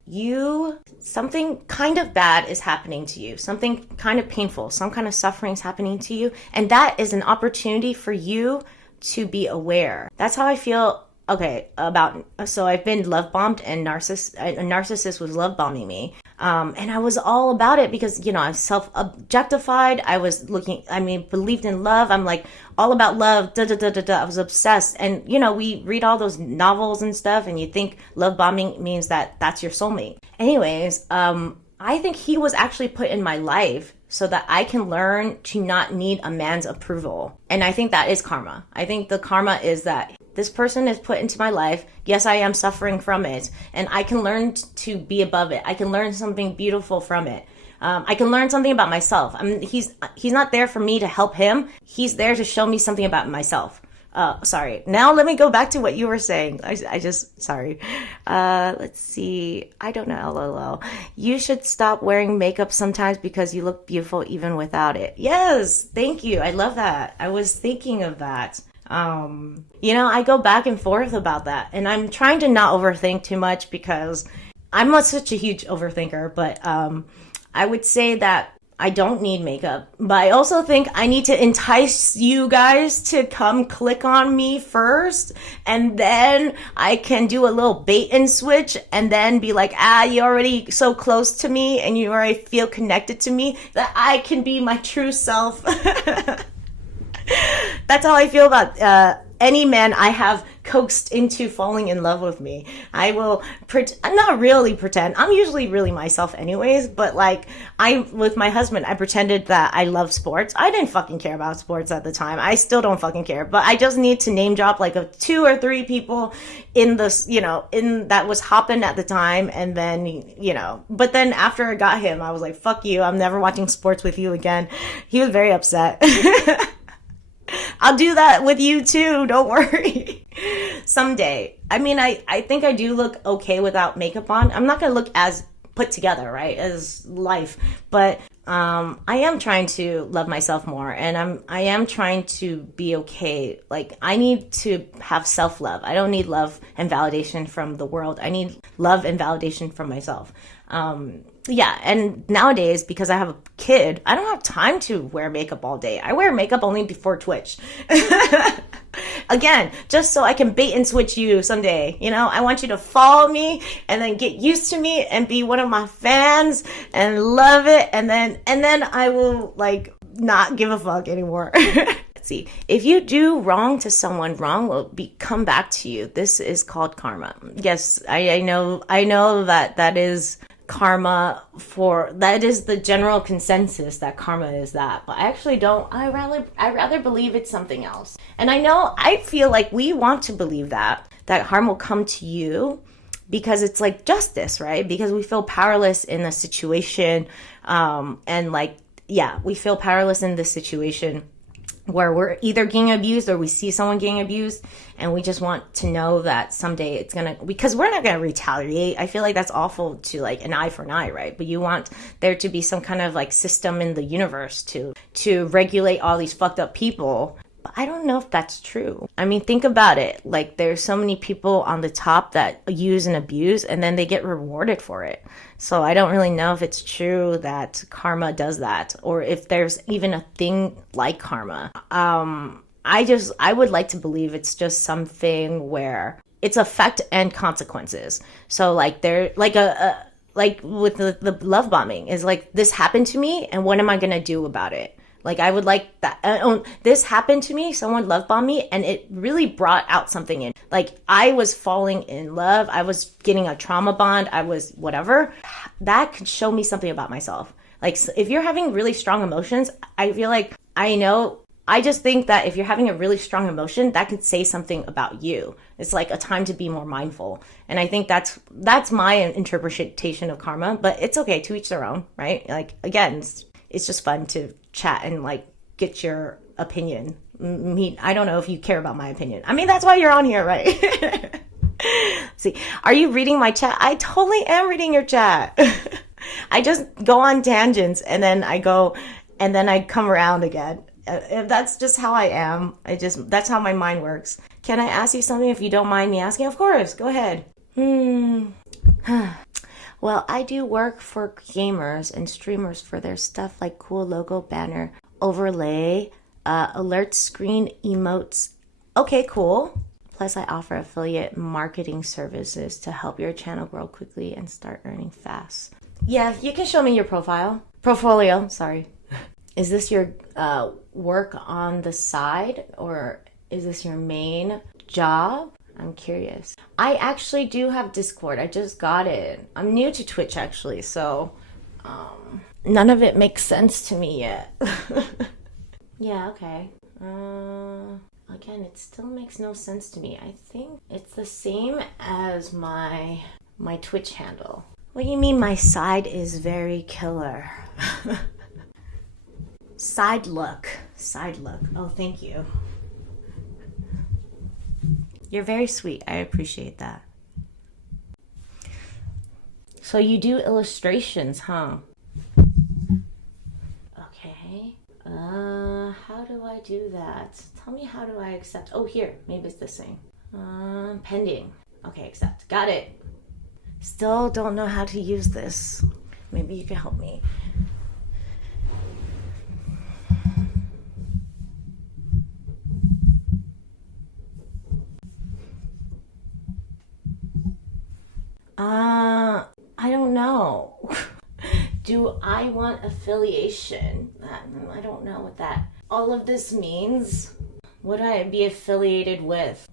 something kind of bad is happening to you. Something kind of painful, some kind of suffering is happening to you. And that is an opportunity for you to be aware. That's how I feel. So I've been love bombed, and a narcissist was love bombing me. And I was all about it because, I was self-objectified. I was believed in love. I'm all about love. I was obsessed. And, we read all those novels and stuff, and you think love bombing means that that's your soulmate. Anyways, I think he was actually put in my life so that I can learn to not need a man's approval. And I think that is karma. I think the karma is that this person is put into my life. Yes, I am suffering from it. And I can learn to be above it. I can learn something beautiful from it. I can learn something about myself. He's not there for me to help him. He's there to show me something about myself. Sorry. Now let me go back to what you were saying. Sorry. Let's see. I don't know. LOL. You should stop wearing makeup sometimes because you look beautiful even without it. Yes. Thank you. I love that. I was thinking of that. I go back and forth about that, and I'm trying to not overthink too much because I'm not such a huge overthinker, but, I would say that I don't need makeup, but I also think I need to entice you guys to come click on me first, and then I can do a little bait and switch and then be like, you're already so close to me and you already feel connected to me that I can be my true self. That's how I feel about any man I have coaxed into falling in love with me. I will not really pretend. I'm usually really myself anyways, but with my husband, I pretended that I love sports. I didn't fucking care about sports at the time. I still don't fucking care, but I just need to name drop 2 or 3 people in this, in that was hopping at the time. And then, but then after I got him, I was like, fuck you. I'm never watching sports with you again. He was very upset. I'll do that with you too. Don't worry. Someday. I think I do look okay without makeup on. I'm not going to look as put together, right, as life. But I am trying to love myself more. And I am trying to be okay. I need to have self-love. I don't need love and validation from the world. I need love and validation from myself. And nowadays, because I have a kid, I don't have time to wear makeup all day. I wear makeup only before Twitch. Again, just so I can bait and switch you someday. You know, I want you to follow me and then get used to me and be one of my fans and love it. And then I will like not give a fuck anymore. See, if you do wrong to someone, wrong will come back to you. This is called karma. Yes, I know that is karma. That is the general consensus that karma is that, but I actually don't. I rather believe it's something else. And I feel like we want to believe that harm will come to you because it's like justice, right? Because we feel powerless in a situation, and like, yeah, we feel powerless in this situation where we're either getting abused or we see someone getting abused, and we just want to know that someday it's gonna, because we're not gonna retaliate. I feel like that's awful, to like an eye for an eye, right? But you want there to be some kind of like system in the universe to regulate all these fucked up people. But I don't know if that's true. I mean, think about it. Like, there's so many people on the top that use and abuse, and then they get rewarded for it. So I don't really know if it's true that karma does that, or if there's even a thing like karma. I would like to believe it's just something where it's effect and consequences. So like there, like like with the love bombing is like, this happened to me, and what am I gonna do about it? Like, I would like that. This happened to me. Someone love bombed me, and it really brought out something in. Like, I was falling in love. I was getting a trauma bond. I was whatever. That could show me something about myself. Like, if you're having really strong emotions, I feel like I just think that if you're having a really strong emotion, that could say something about you. It's like a time to be more mindful. And I think that's my interpretation of karma. But it's okay, to each their own, right? Like, again, it's just fun to chat and like get your opinion. I don't know if you care about my opinion. I mean, that's why you're on here, right? See, are you reading my chat? I totally am reading your chat. I just go on tangents and then I come around again. That's just how I am. That's how my mind works. Can I ask you something if you don't mind me asking? Of course, go ahead. Well, I do work for gamers and streamers for their stuff like cool logo, banner, overlay, alert screen, emotes. Okay, cool. Plus, I offer affiliate marketing services to help your channel grow quickly and start earning fast. Yeah, you can show me your portfolio, sorry. Is this your work on the side, or is this your main job? I'm curious. I actually do have Discord. I just got it. I'm new to Twitch, actually, so none of it makes sense to me yet. Yeah, okay. Again, it still makes no sense to me. I think it's the same as my Twitch handle. What do you mean my side is very killer? Side look. Oh, thank you. You're very sweet. I appreciate that. So you do illustrations, huh? Okay. How do I do that? Tell me, how do I accept? Oh, here. Maybe it's the same. Pending. Okay, accept. Got it. Still don't know how to use this. Maybe you can help me. I don't know. Do I want affiliation? I don't know what all of this means. What do I be affiliated with?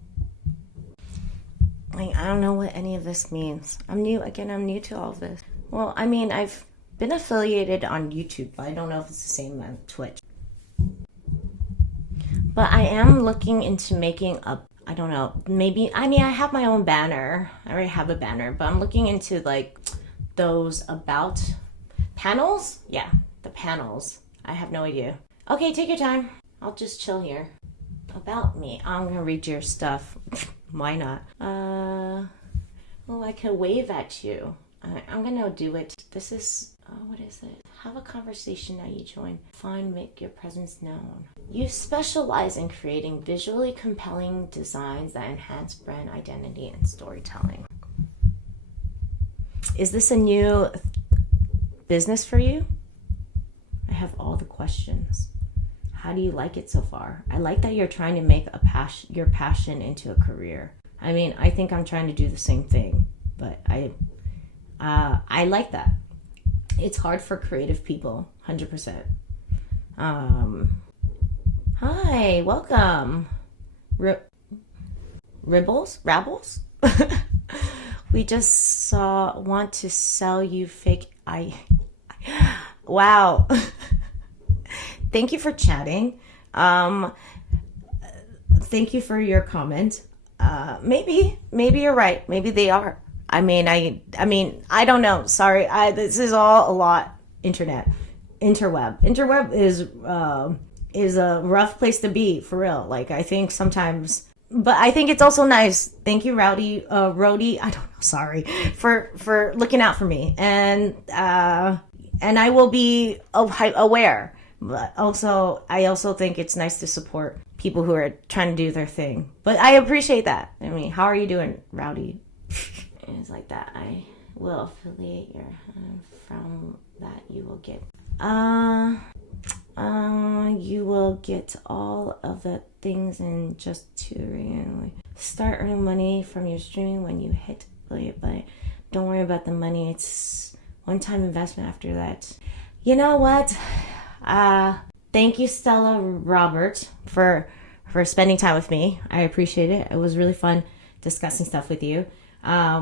Like, I don't know what any of this means. I'm new to all of this. Well, I mean, I've been affiliated on YouTube, but I don't know if it's the same on Twitch. But I am looking into making I don't know, maybe, I mean, I have my own banner. I already have a banner, but I'm looking into like those about panels. Yeah, the panels. I have no idea. Okay, take your time. I'll just chill here. About me. I'm gonna read your stuff. Why not? Oh, I can wave at you. I'm gonna do it. This is, what is it? Have a conversation now you join. Find, make your presence known. You specialize in creating visually compelling designs that enhance brand identity and storytelling. Is this a new business for you? I have all the questions. How do you like it so far? I like that you're trying to make your passion into a career. I mean, I think I'm trying to do the same thing, but I like that. It's hard for creative people, 100%. Hi, welcome. Rabbles? We just want to sell you fake. Wow. Thank you for chatting. Thank you for your comment. Maybe you're right. Maybe they are. I mean, I don't know. Sorry. This is all a lot. Interweb. Interweb is a rough place to be, for real. Like, I think sometimes, but I think it's also nice. Thank you, Rowdy, I don't know. Sorry for looking out for me. And I will be aware. But also, I also think it's nice to support people who are trying to do their thing. But I appreciate that. I mean, how are you doing, Rowdy? It's like that. I will affiliate your from that. You will get. You will get all of the things in just to start earning money from your streaming when you hit affiliate. But don't worry about the money. It's one-time investment after that. You know what? Thank you, Stella Robert, for spending time with me. I appreciate it. It was really fun discussing stuff with you. I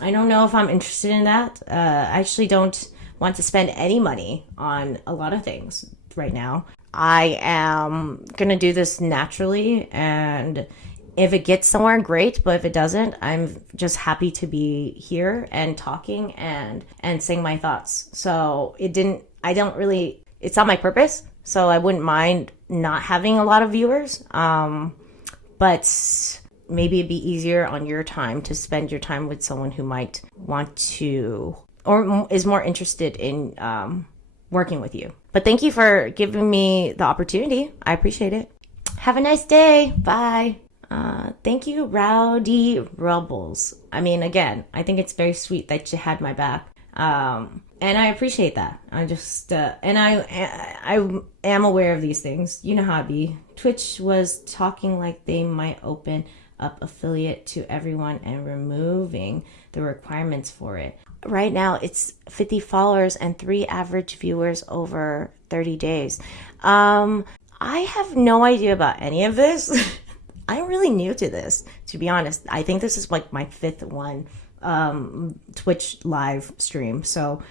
don't know if I'm interested in that. I actually don't want to spend any money on a lot of things right now. I am gonna do this naturally, and if it gets somewhere, great. But if it doesn't, I'm just happy to be here and talking and saying my thoughts. So it's not my purpose, so I wouldn't mind not having a lot of viewers. But maybe it'd be easier on your time to spend your time with someone who might want to or is more interested in working with you. But thank you for giving me the opportunity. I appreciate it. Have a nice day. Bye. Thank you, Rowdy Rubbles. I mean, again, I think it's very sweet that you had my back. And I appreciate that. I just, and I am aware of these things. You know how it be. Twitch was talking like they might open up affiliate to everyone and removing the requirements for it. Right now, it's 50 followers and 3 average viewers over 30 days. I have no idea about any of this. I'm really new to this, to be honest. I think this is like my 5th one. Twitch live stream. So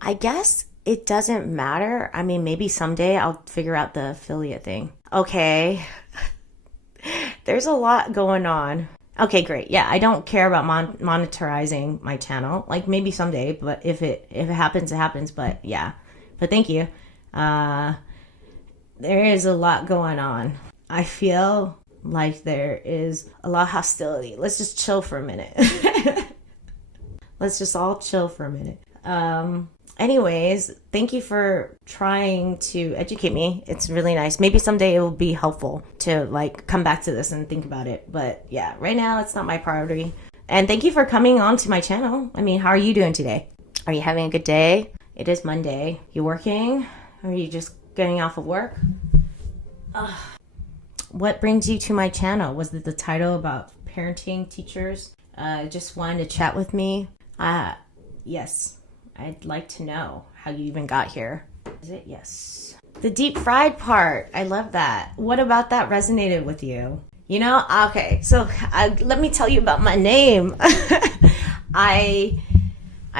I guess it doesn't matter. I mean, maybe someday I'll figure out the affiliate thing. Okay. There's a lot going on. Okay, great. Yeah, I don't care about monetizing my channel. Like maybe someday, but if it happens, it happens. But yeah. But thank you. There is a lot going on. I feel like there is a lot of hostility. Let's just chill for a minute. Let's just all chill for a minute. Anyways, thank you for trying to educate me. It's really nice. Maybe someday it will be helpful to like come back to this and think about it. But yeah, right now it's not my priority. And thank you for coming on to my channel. I mean, how are you doing today? Are you having a good day? It is Monday. You working? Or are you just getting off of work? What brings you to my channel? Was it the title about parenting teachers? Just wanted to chat with me? Yes. I'd like to know how you even got here. Is it? Yes. The deep fried part. I love that. What about that resonated with you? You know? Okay. So let me tell you about my name. I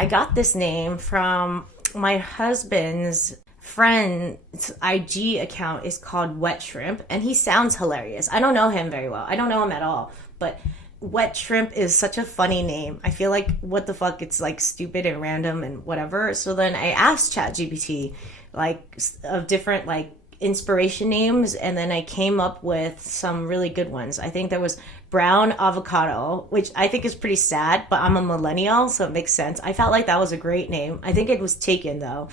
got this name from my husband's friend's IG account is called Wet Shrimp, and he sounds hilarious. I don't know him very well. I don't know him at all, but Wet Shrimp is such a funny name. I feel like, what the fuck, it's like stupid and random and whatever. So then I asked ChatGPT like of different like inspiration names, and then I came up with some really good ones. I think there was Brown Avocado, which I think is pretty sad, but I'm a millennial, so it makes sense. I felt like that was a great name. I think it was taken though,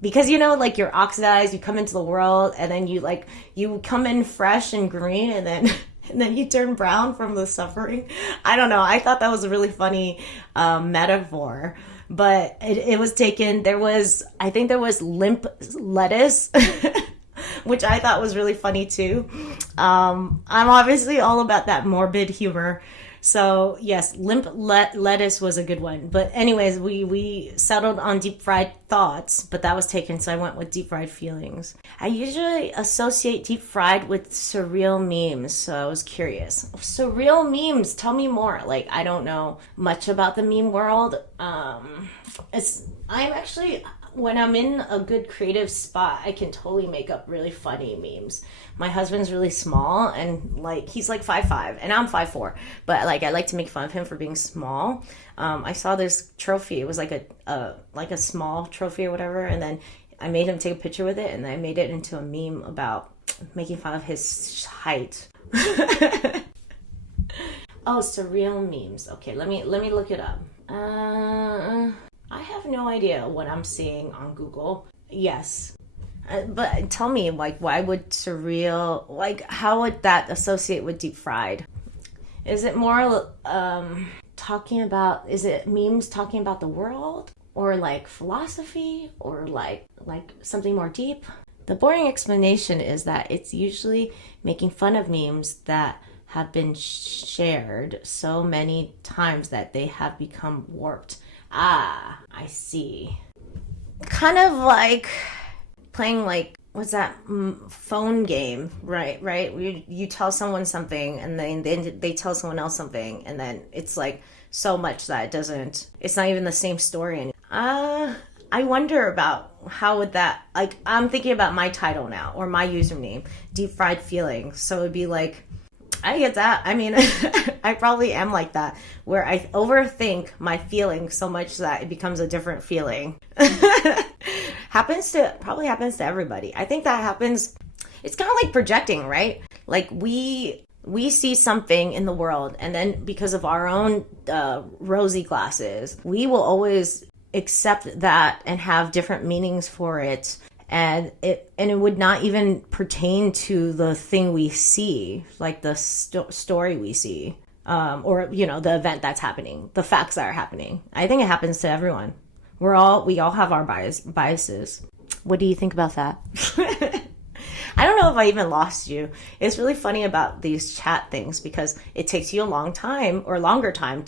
because you know, like you're oxidized, you come into the world, and then you come in fresh and green, and then and then you turn brown from the suffering. I don't know. I thought that was a really funny metaphor. But it was taken. I think there was limp lettuce, which I thought was really funny too. I'm obviously all about that morbid humor. So yes, limp lettuce was a good one. But anyways, we settled on deep fried thoughts, but that was taken, so I went with deep fried feelings. I usually associate deep fried with surreal memes, so I was curious. Surreal memes, tell me more. Like, I don't know much about the meme world. I'm actually, when I'm in a good creative spot, I can totally make up really funny memes. My husband's really small, and like he's like 5'5", and I'm 5'4", but like I like to make fun of him for being small. I saw this trophy. It was like a small trophy or whatever, and then I made him take a picture with it, and I made it into a meme about making fun of his height. Oh, surreal memes. Okay, let me look it up. I have no idea what I'm seeing on Google. Yes. But tell me, like, why would surreal, like, how would that associate with deep fried? Is it more is it memes talking about the world? Or like philosophy? Or like something more deep? The boring explanation is that it's usually making fun of memes that have been shared so many times that they have become warped. Ah, I see. Kind of like playing like, what's that phone game, right? You tell someone something, and then they tell someone else something, and then it's like so much that it's not even the same story. I wonder about how would that, like, I'm thinking about my title now, or my username, Deep Fried Feelings. So it'd be like, I get that. I mean, I probably am like that, where I overthink my feelings so much that it becomes a different feeling. Probably happens to everybody. I think that happens. It's kind of like projecting, right? Like we see something in the world, and then because of our own rosy glasses, we will always accept that and have different meanings for it. And it would not even pertain to the thing we see, like the story we see, or the event that's happening, the facts that are happening. I think it happens to everyone. We all have our biases. What do you think about that? I don't know if I even lost you. It's really funny about these chat things because it takes you a long time or longer time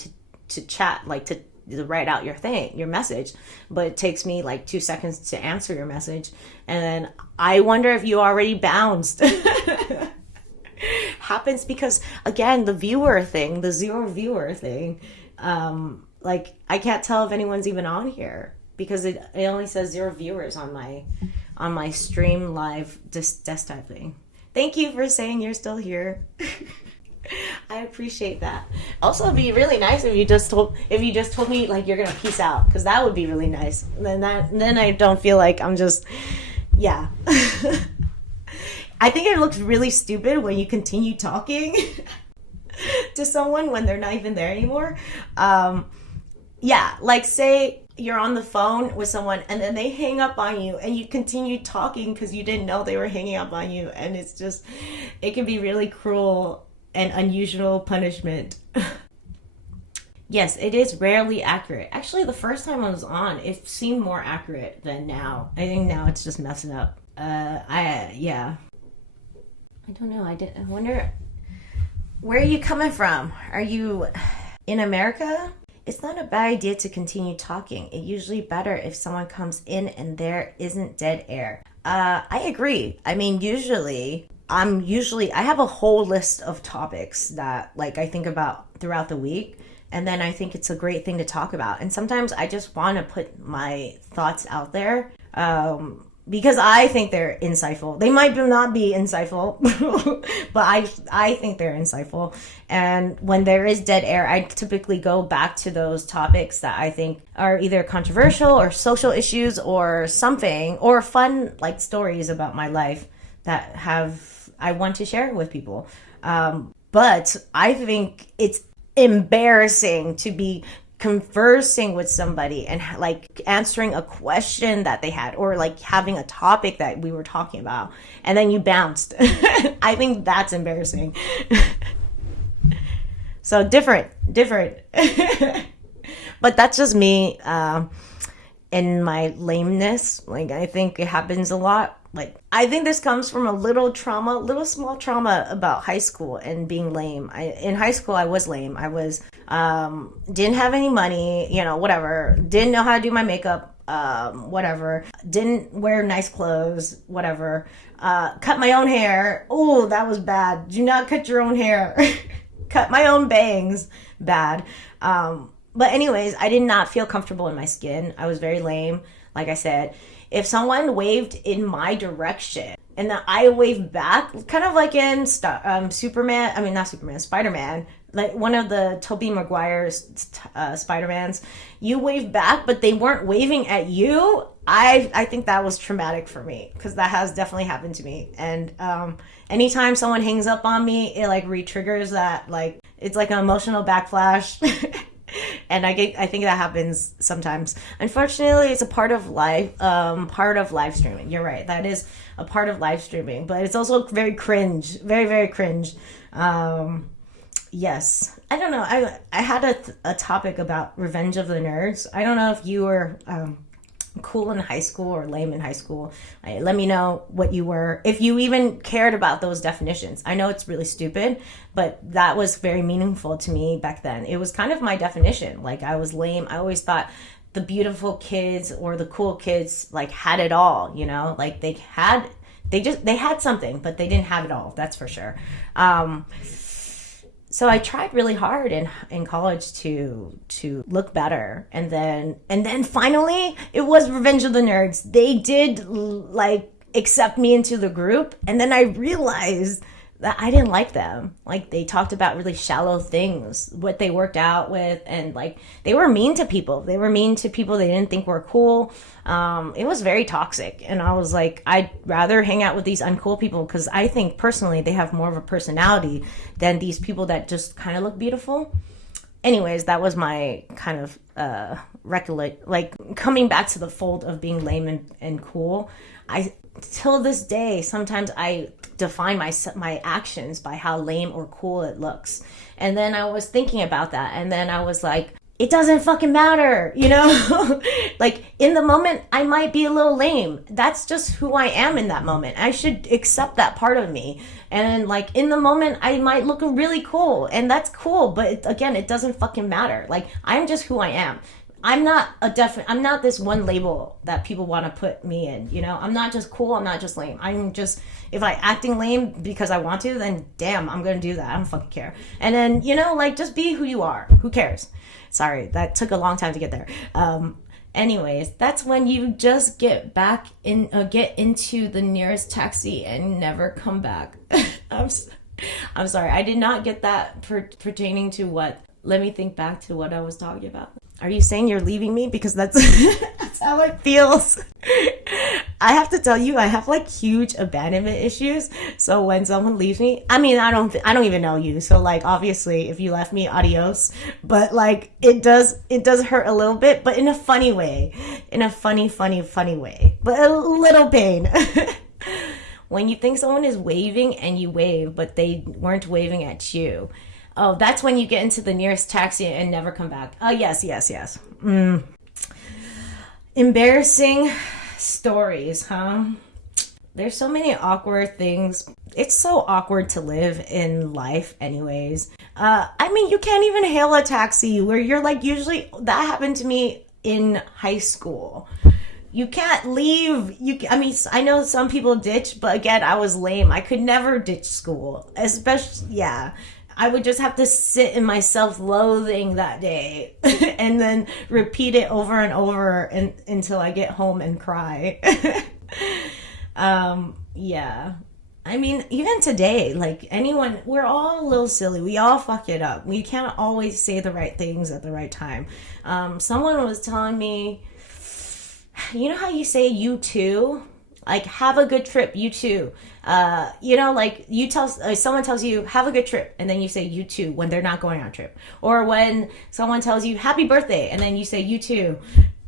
to chat, like to write out your message, but it takes me like 2 seconds to answer your message, and then I wonder if you already bounced. Happens because, again, the zero viewer thing, like I can't tell if anyone's even on here because it only says 0 viewers on my stream live desktop thing. Thank you for saying you're still here. I appreciate that. Also, it'd be really nice if you just told me like you're gonna peace out, because that would be really nice. Then I don't feel like I'm just, yeah. I think it looks really stupid when you continue talking to someone when they're not even there anymore. Yeah, like say you're on the phone with someone and then they hang up on you and you continue talking because you didn't know they were hanging up on you, and it can be really cruel and unusual punishment. Yes, it is rarely accurate. Actually, the first time I was on, it seemed more accurate than now. I think now it's just messing up. Yeah. I don't know. I wonder, where are you coming from? Are you in America? It's not a bad idea to continue talking. It's usually better if someone comes in and there isn't dead air. I agree. I mean, I have a whole list of topics that like I think about throughout the week, and then I think it's a great thing to talk about. And sometimes I just want to put my thoughts out there because I think they're insightful. They might not be insightful, but I think they're insightful. And when there is dead air, I typically go back to those topics that I think are either controversial or social issues or something, or fun like stories about my life that I want to share with people. But I think it's embarrassing to be conversing with somebody and like answering a question that they had, or like having a topic that we were talking about, and then you bounced. I think that's embarrassing. So different. But that's just me in my lameness. Like I think it happens a lot Like, I think this comes from a little small trauma about high school and being lame. In high school, I was lame. I was, didn't have any money, whatever. Didn't know how to do my makeup, whatever. Didn't wear nice clothes, whatever. Cut my own hair. Oh, that was bad. Do not cut your own hair. Cut my own bangs. Bad. But anyways, I did not feel comfortable in my skin. I was very lame. Like I said, if someone waved in my direction and then I waved back, kind of like in Spider-Man, like one of the Tobey Maguire's Spider-Mans, you waved back, but they weren't waving at you. I think that was traumatic for me, because that has definitely happened to me. And anytime someone hangs up on me, it like re-triggers that, like, it's like an emotional backflash. And I think that happens sometimes. Unfortunately, it's a part of life, part of live streaming. You're right. That is a part of live streaming, but it's also very cringe, very, very cringe. Yes. I don't know. I had a topic about revenge of the nerds. I don't know if you were, cool in high school or lame in high school. Let me know what you were, if you even cared about those definitions. I know it's really stupid, but that was very meaningful to me back then. It was kind of my definition. Like, I was lame. I always thought the beautiful kids or the cool kids like had it all, like they had something, but they didn't have it all. That's for sure. So I tried really hard in college to look better, and then finally it was Revenge of the Nerds. They did like accept me into the group, and then I realized that I didn't like them. Like, they talked about really shallow things, what they worked out with, and like they were mean to people. They were mean to people they didn't think were cool. It was very toxic, and I was like, I'd rather hang out with these uncool people, because I think personally they have more of a personality than these people that just kind of look beautiful. Anyways, that was my kind of coming back to the fold of being lame and cool. Till this day, sometimes I define my actions by how lame or cool it looks. And then I was thinking about that, and then I was like, it doesn't fucking matter, Like, in the moment, I might be a little lame. That's just who I am in that moment. I should accept that part of me. And like, in the moment, I might look really cool, and that's cool. But again, it doesn't fucking matter. Like, I'm just who I am. I'm not I'm not this one label that people want to put me in, I'm not just cool, I'm not just lame. I'm just, if I acting lame because I want to, then damn, I'm going to do that. I don't fucking care. And then, like, just be who you are. Who cares? Sorry, that took a long time to get there. Anyways, that's when you just get into the nearest taxi and never come back. I'm sorry. I did not get that pertaining to what. Let me think back to what I was talking about. Are you saying you're leaving me? Because that's that's how it feels. I have to tell you, I have like huge abandonment issues. So when someone leaves me, I mean, I don't even know you. So like, obviously, if you left me, adios. But like, it does hurt a little bit, but in a funny way, in a funny way, but a little pain. When you think someone is waving and you wave, but they weren't waving at you. Oh, that's when you get into the nearest taxi and never come back. Oh, yes. Embarrassing stories, huh? There's so many awkward things. It's so awkward to live in life anyways. I mean, you can't even hail a taxi where you're like, usually that happened to me in high school. You can't leave. I know some people ditch, but again, I was lame. I could never ditch school, especially, I would just have to sit in my self-loathing that day and then repeat it over and over until I get home and cry. I mean, even today, like anyone, we're all a little silly. We all fuck it up. We can't always say the right things at the right time. Someone was telling me, you know how you say you too? Like, have a good trip, you too. Like someone tells you, have a good trip, and then you say you too when they're not going on a trip. Or when someone tells you, happy birthday, and then you say you too.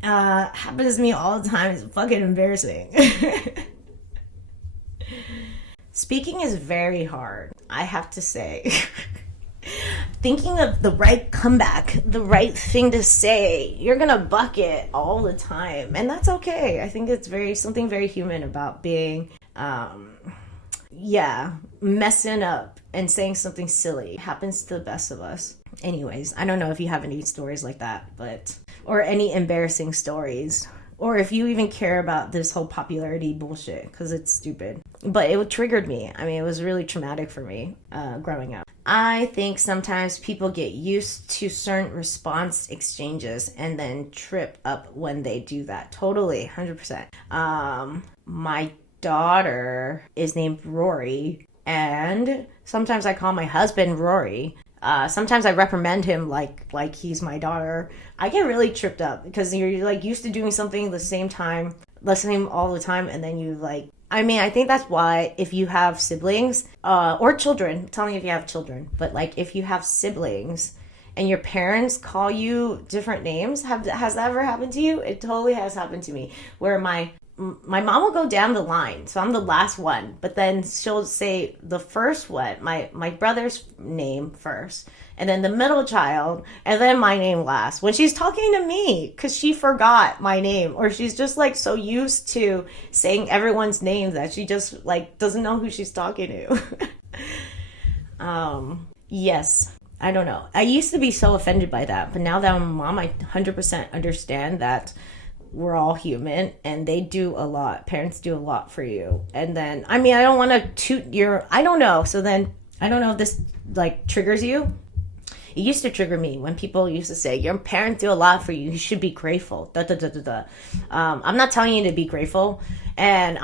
Happens to me all the time. It's fucking embarrassing. Speaking is very hard, I have to say. Thinking of the right comeback, the right thing to say, you're gonna buck it all the time, and that's okay. I think it's something very human about being yeah, messing up and saying something silly. It happens to the best of us. Anyways, I don't know if you have any stories like that, or any embarrassing stories, or if you even care about this whole popularity bullshit, because it's stupid. But it triggered me. I mean, it was really traumatic for me growing up. I think sometimes people get used to certain response exchanges and then trip up when they do that. Totally, 100%. My daughter is named Rory, and sometimes I call my husband Rory. Sometimes I reprimand him like he's my daughter. I get really tripped up because you're like used to doing something the same all the time, and then you like. I mean, I think that's why if you have siblings or children, tell me if you have children, but like if you have siblings and your parents call you different names, has that ever happened to you? It totally has happened to me, where my mom will go down the line, so I'm the last one, but then she'll say the first one, my brother's name first, and then the middle child, and then my name last, when she's talking to me, because she forgot my name, or she's just like so used to saying everyone's name that she just like doesn't know who she's talking to. Yes, I don't know. I used to be so offended by that, but now that I'm a mom, I 100% understand that we're all human and they do a lot. Parents do a lot for you. And then, I mean, I don't want to toot I don't know. So then, I don't know if this like triggers you. It used to trigger me when people used to say, your parents do a lot for you. You should be grateful. I'm not telling you to be grateful. And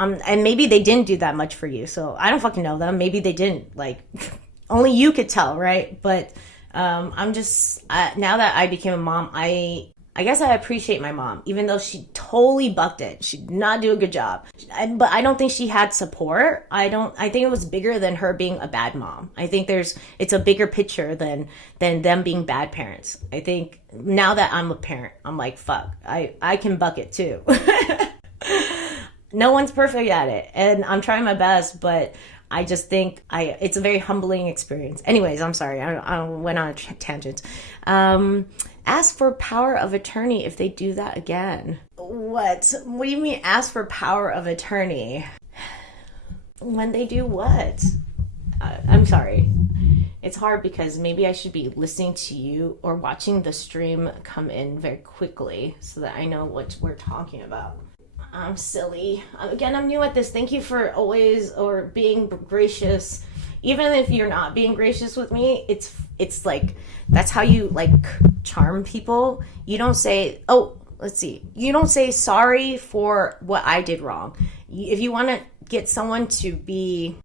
maybe they didn't do that much for you. So I don't fucking know them. Maybe they didn't. Like, only you could tell, right? But I'm just, now that I became a mom, I guess I appreciate my mom, even though she totally bucked it. She did not do a good job. But I don't think she had support. I think it was bigger than her being a bad mom. I think it's a bigger picture than them being bad parents. I think now that I'm a parent, I'm like, fuck, I can buck it too. No one's perfect at it. And I'm trying my best, but I just think it's a very humbling experience. Anyways, I'm sorry. I went on a tangent. Ask for power of attorney if they do that again. What do you mean ask for power of attorney? When they do what? I'm sorry. It's hard because maybe I should be listening to you or watching the stream come in very quickly so that I know what we're talking about. I'm silly. Again, I'm new at this. Thank you for always or being gracious. Even if you're not being gracious with me, it's like, that's how you like charm people. You don't say, you don't say sorry for what I did wrong. If you want to get someone to be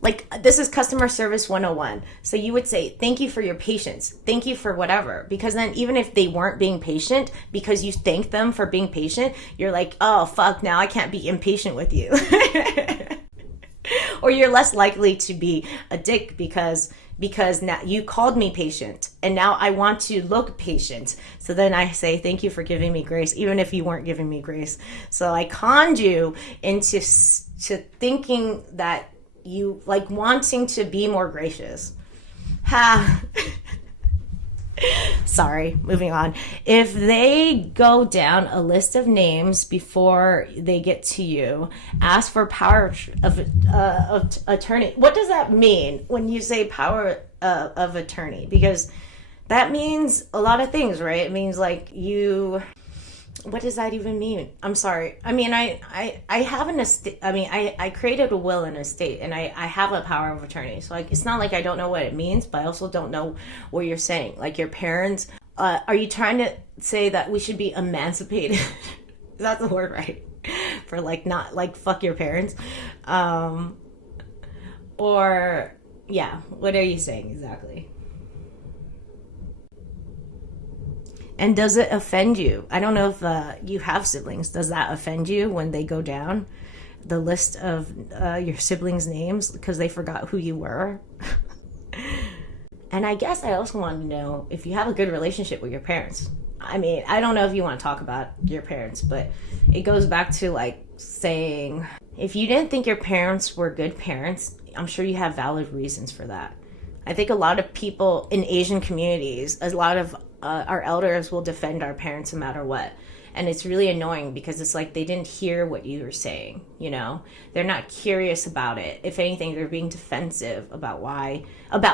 like, this is customer service 101. So you would say, thank you for your patience. Thank you for whatever. Because then even if they weren't being patient, because you thanked them for being patient, you're like, oh, fuck, now I can't be impatient with you. Or you're less likely to be a dick because now you called me patient and now I want to look patient. So then I say, thank you for giving me grace, even if you weren't giving me grace. So I conned you into thinking that you like wanting to be more gracious. Ha. Sorry, moving on. If they go down a list of names before they get to you, ask for power of attorney. What does that mean when you say power of attorney? Because that means a lot of things, right? It means like you... What does that even mean? I'm sorry. I mean, I have an estate. I mean, I created a will and estate, and I have a power of attorney. So like, it's not like I don't know what it means, but I also don't know what you're saying. Like your parents, are you trying to say that we should be emancipated? That's the word, right? For like, not like fuck your parents. Or yeah, what are you saying exactly? And does it offend you? I don't know if you have siblings. Does that offend you when they go down the list of your siblings' names because they forgot who you were? And I guess I also want to know if you have a good relationship with your parents. I mean, I don't know if you want to talk about your parents, but it goes back to like saying, if you didn't think your parents were good parents, I'm sure you have valid reasons for that. I think a lot of people in Asian communities, a lot of our elders will defend our parents no matter what. And it's really annoying because it's like they didn't hear what you were saying, you know? They're not curious about it. If anything, they're being defensive about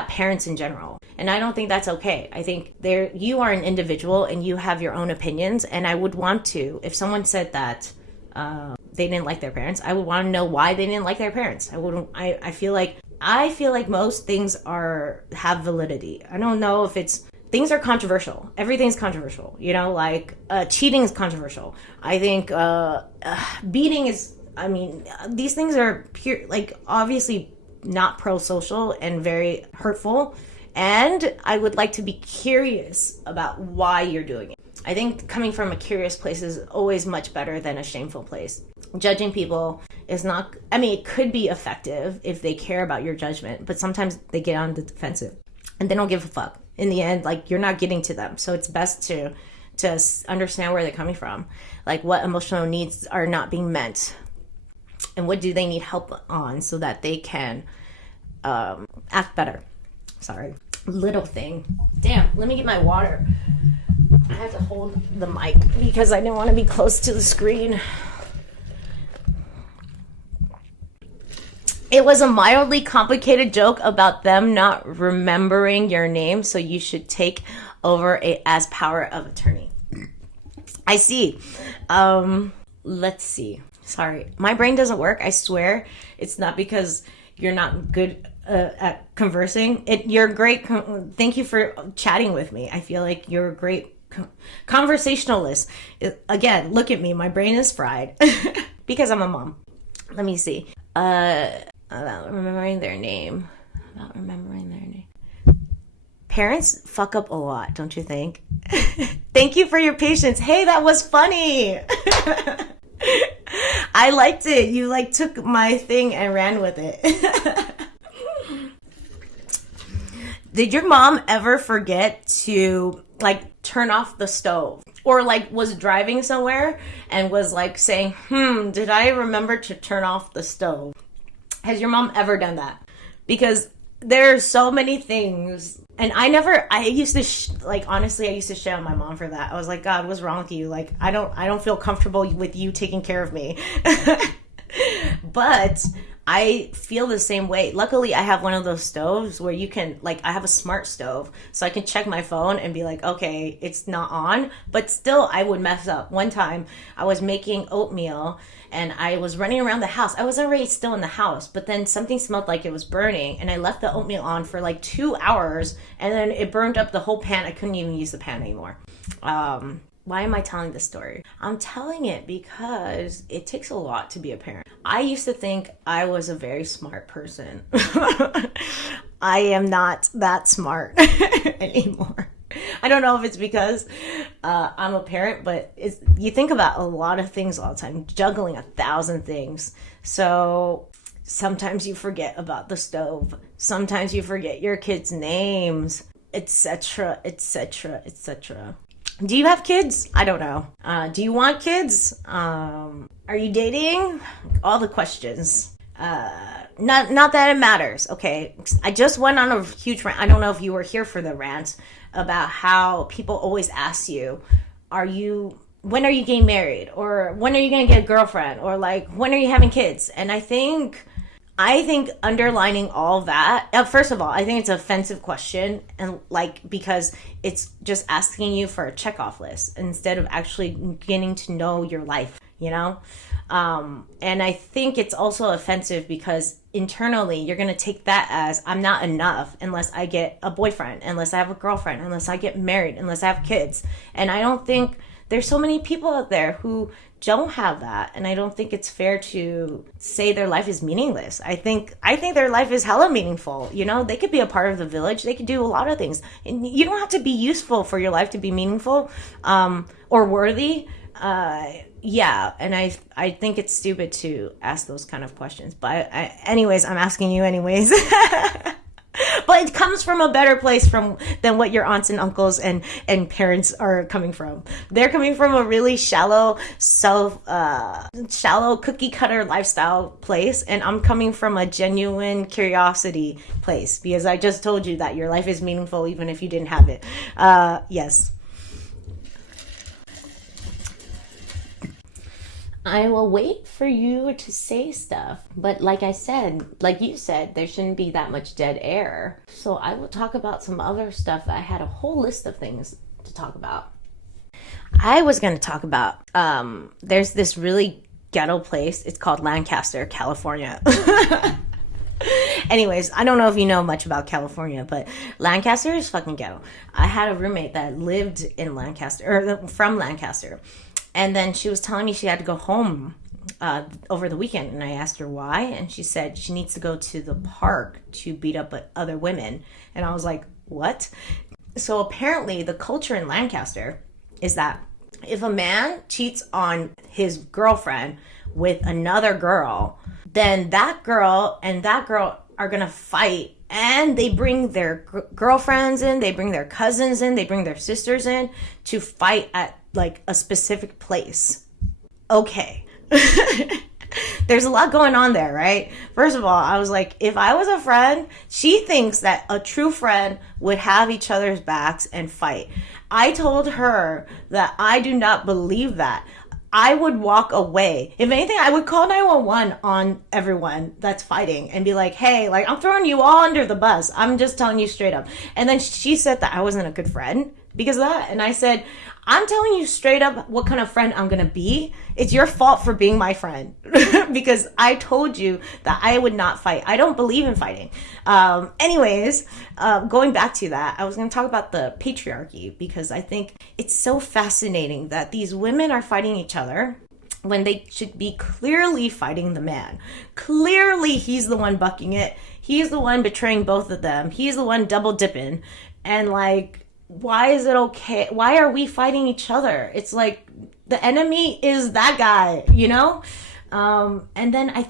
parents in general. And I don't think that's okay. I think you are an individual and you have your own opinions. And I would want to, if someone said that they didn't like their parents, I would want to know why they didn't like their parents. I feel like most things have validity. I don't know if things are controversial. Everything's controversial, you know, like cheating is controversial. I think beating is, I mean, these things are pure, like obviously not pro-social and very hurtful. And I would like to be curious about why you're doing it. I think coming from a curious place is always much better than a shameful place. Judging people is not, I mean, it could be effective if they care about your judgment, but sometimes they get on the defensive and they don't give a fuck. In the end, like, you're not getting to them. So it's best to understand where they're coming from. Like, what emotional needs are not being met and what do they need help on so that they can act better. Sorry. Little thing. Damn, let me get my water. I have to hold the mic because I didn't want to be close to the screen. It was a mildly complicated joke about them not remembering your name, so you should take over as power of attorney. I see. Let's see. Sorry. My brain doesn't work, I swear. It's not because you're not good at conversing. You're great. Thank you for chatting with me. I feel like you're a great conversationalist. Again, look at me. My brain is fried because I'm a mom. Let me see. About remembering their name. Parents fuck up a lot, don't you think? Thank you for your patience. Hey, that was funny. I liked it. You like took my thing and ran with it. Did your mom ever forget to like turn off the stove? Or like was driving somewhere and was like saying, did I remember to turn off the stove? Has your mom ever done that? Because there are so many things. And I used to, honestly, I used to shit on my mom for that. I was like, God, what's wrong with you? Like, I don't feel comfortable with you taking care of me. But I feel the same way. Luckily, I have one of those stoves where you can, like, I have a smart stove. So I can check my phone and be like, okay, it's not on. But still, I would mess up. One time, I was making oatmeal and I was running around the house. I was already still in the house, but then something smelled like it was burning. And I left the oatmeal on for like 2 hours. And then it burned up the whole pan. I couldn't even use the pan anymore. Why am I telling this story? I'm telling it because it takes a lot to be a parent. I used to think I was a very smart person. I am not that smart anymore. I don't know if it's because I'm a parent, but you think about a lot of things all the time, juggling 1,000 things. So sometimes you forget about the stove. Sometimes you forget your kids' names, etc., etc., etc. Do you have kids? I don't know. Do you want kids? Are you dating? All the questions. Not that it matters. Okay. I just went on a huge rant. I don't know if you were here for the rant about how people always ask you, when are you getting married? Or when are you going to get a girlfriend? Or like, when are you having kids? And I think underlining all that, first of all, I think it's an offensive question, and like, because it's just asking you for a checkoff list instead of actually getting to know your life, you know? And I think it's also offensive because internally you're going to take that as I'm not enough unless I get a boyfriend, unless I have a girlfriend, unless I get married, unless I have kids. And I don't think there's so many people out there who don't have that, and I don't think it's fair to say their life is meaningless. I think their life is hella meaningful. You know, they could be a part of the village. They could do a lot of things, and you don't have to be useful for your life to be meaningful or worthy. Yeah, and I think it's stupid to ask those kind of questions. But anyways, I'm asking you anyways. But it comes from a better place than what your aunts and uncles and parents are coming from. They're coming from a really shallow cookie cutter lifestyle place, and I'm coming from a genuine curiosity place because I just told you that your life is meaningful even if you didn't have it. Yes. I will wait for you to say stuff. But like I said, like you said, there shouldn't be that much dead air. So I will talk about some other stuff. I had a whole list of things to talk about. I was going to talk about, there's this really ghetto place. It's called Lancaster, California. Anyways, I don't know if you know much about California, but Lancaster is fucking ghetto. I had a roommate that lived in Lancaster, or from Lancaster. And then she was telling me she had to go home over the weekend. And I asked her why. And she said she needs to go to the park to beat up other women. And I was like, what? So apparently the culture in Lancaster is that if a man cheats on his girlfriend with another girl, then that girl and that girl are going to fight. And they bring their girlfriends in, they bring their cousins in, they bring their sisters in to fight at like a specific place. Okay. There's a lot going on there, right? First of all, I was like, if I was a friend, she thinks that a true friend would have each other's backs and fight. I told her that I do not believe that. I would walk away. If anything, I would call 911 on everyone that's fighting and be like, hey, like, I'm throwing you all under the bus. I'm just telling you straight up. And then she said that I wasn't a good friend because of that. And I said, I'm telling you straight up what kind of friend I'm going to be. It's your fault for being my friend because I told you that I would not fight. I don't believe in fighting. Anyways, going back to that, I was going to talk about the patriarchy because I think it's so fascinating that these women are fighting each other when they should be clearly fighting the man. Clearly, he's the one bucking it. He's the one betraying both of them. He's the one double dipping. And like, why is it okay? Why are we fighting each other? It's like the enemy is that guy, you know? And then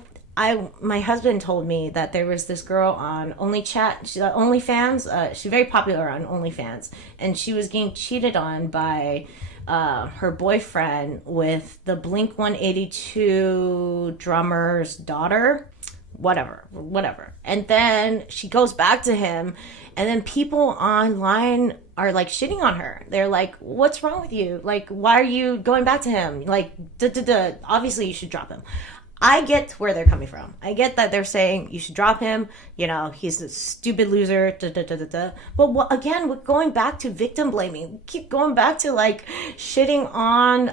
my husband told me that there was this girl on OnlyFans. She's very popular on OnlyFans, and she was getting cheated on by her boyfriend with the Blink 182 drummer's daughter. Whatever. And then she goes back to him, and then people online are like shitting on her. They're like, what's wrong with you? Like, why are you going back to him? Like, obviously you should drop him. I get where they're coming from. I get that they're saying you should drop him. You know, he's a stupid loser. But again, we're going back to victim blaming. We keep going back to like shitting on,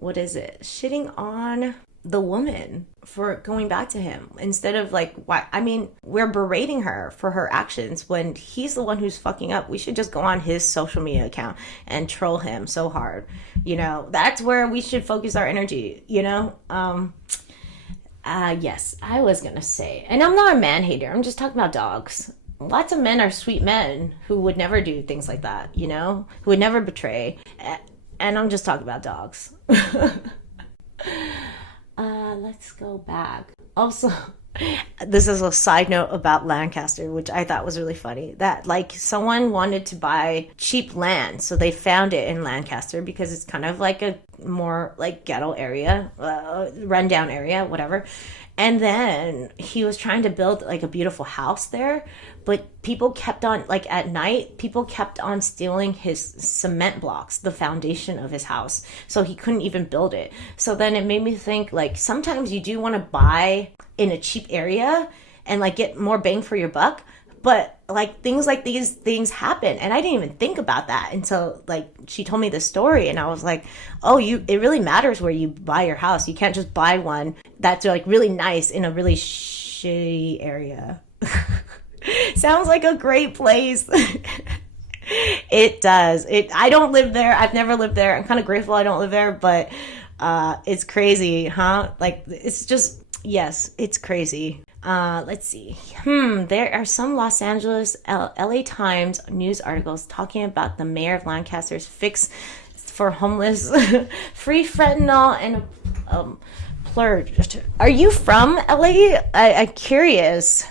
shitting on the woman for going back to him instead of like, why? I mean, we're berating her for her actions when he's the one who's fucking up. We should just go on his social media account and troll him so hard. You know, that's where we should focus our energy, you know? Yes, I was gonna say, and I'm not a man hater. I'm just talking about dogs. Lots of men are sweet men who would never do things like that, you know, who would never betray. And I'm just talking about dogs. Let's go back. Also, this is a side note about Lancaster, which I thought was really funny. That like someone wanted to buy cheap land, so they found it in Lancaster because it's kind of like a more like ghetto area, rundown area, whatever. And then he was trying to build like a beautiful house there, but people kept on, like at night, people kept on stealing his cement blocks, the foundation of his house. So he couldn't even build it. So then it made me think like sometimes you do want to buy in a cheap area and like get more bang for your buck. But like things like these things happen. And I didn't even think about that until like she told me the story. And I was like, oh, it really matters where you buy your house. You can't just buy one that's like really nice in a really shitty area. Sounds like a great place. It does. I don't live there. I've never lived there. I'm kind of grateful I don't live there. But it's crazy, huh? Like it's just, yes, it's crazy. Let's see. There are some Los Angeles, LA Times news articles talking about the mayor of Lancaster's fix for homeless, free fentanyl and plurge. Are you from LA? I'm curious.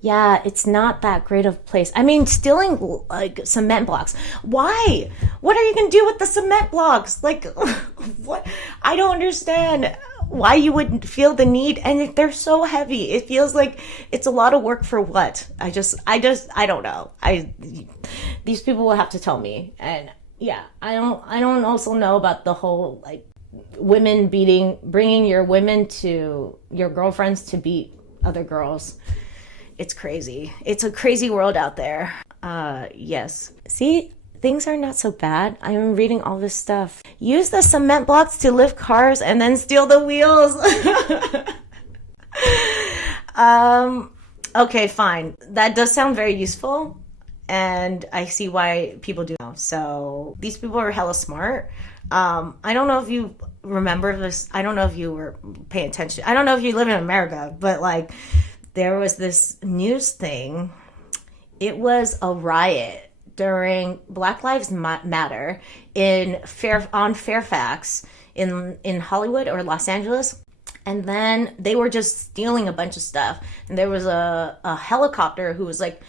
Yeah, it's not that great of a place. I mean, stealing like cement blocks. Why? What are you gonna do with the cement blocks? Like, what? I don't understand why you would feel the need, and they're so heavy. It feels like it's a lot of work for what? I don't know. These people will have to tell me, and yeah, I don't also know about the whole like women bringing your women to your girlfriends to beat other girls. It's crazy. It's a crazy world out there. Yes. See, things are not so bad. I'm reading all this stuff. Use the cement blocks to lift cars and then steal the wheels. Okay, fine. That does sound very useful. And I see why people do. So these people are hella smart. I don't know if you remember this. I don't know if you were paying attention. I don't know if you live in America, but like there was this news thing. It was a riot during Black Lives Matter on Fairfax in Hollywood or Los Angeles. And then they were just stealing a bunch of stuff. And there was a helicopter who was like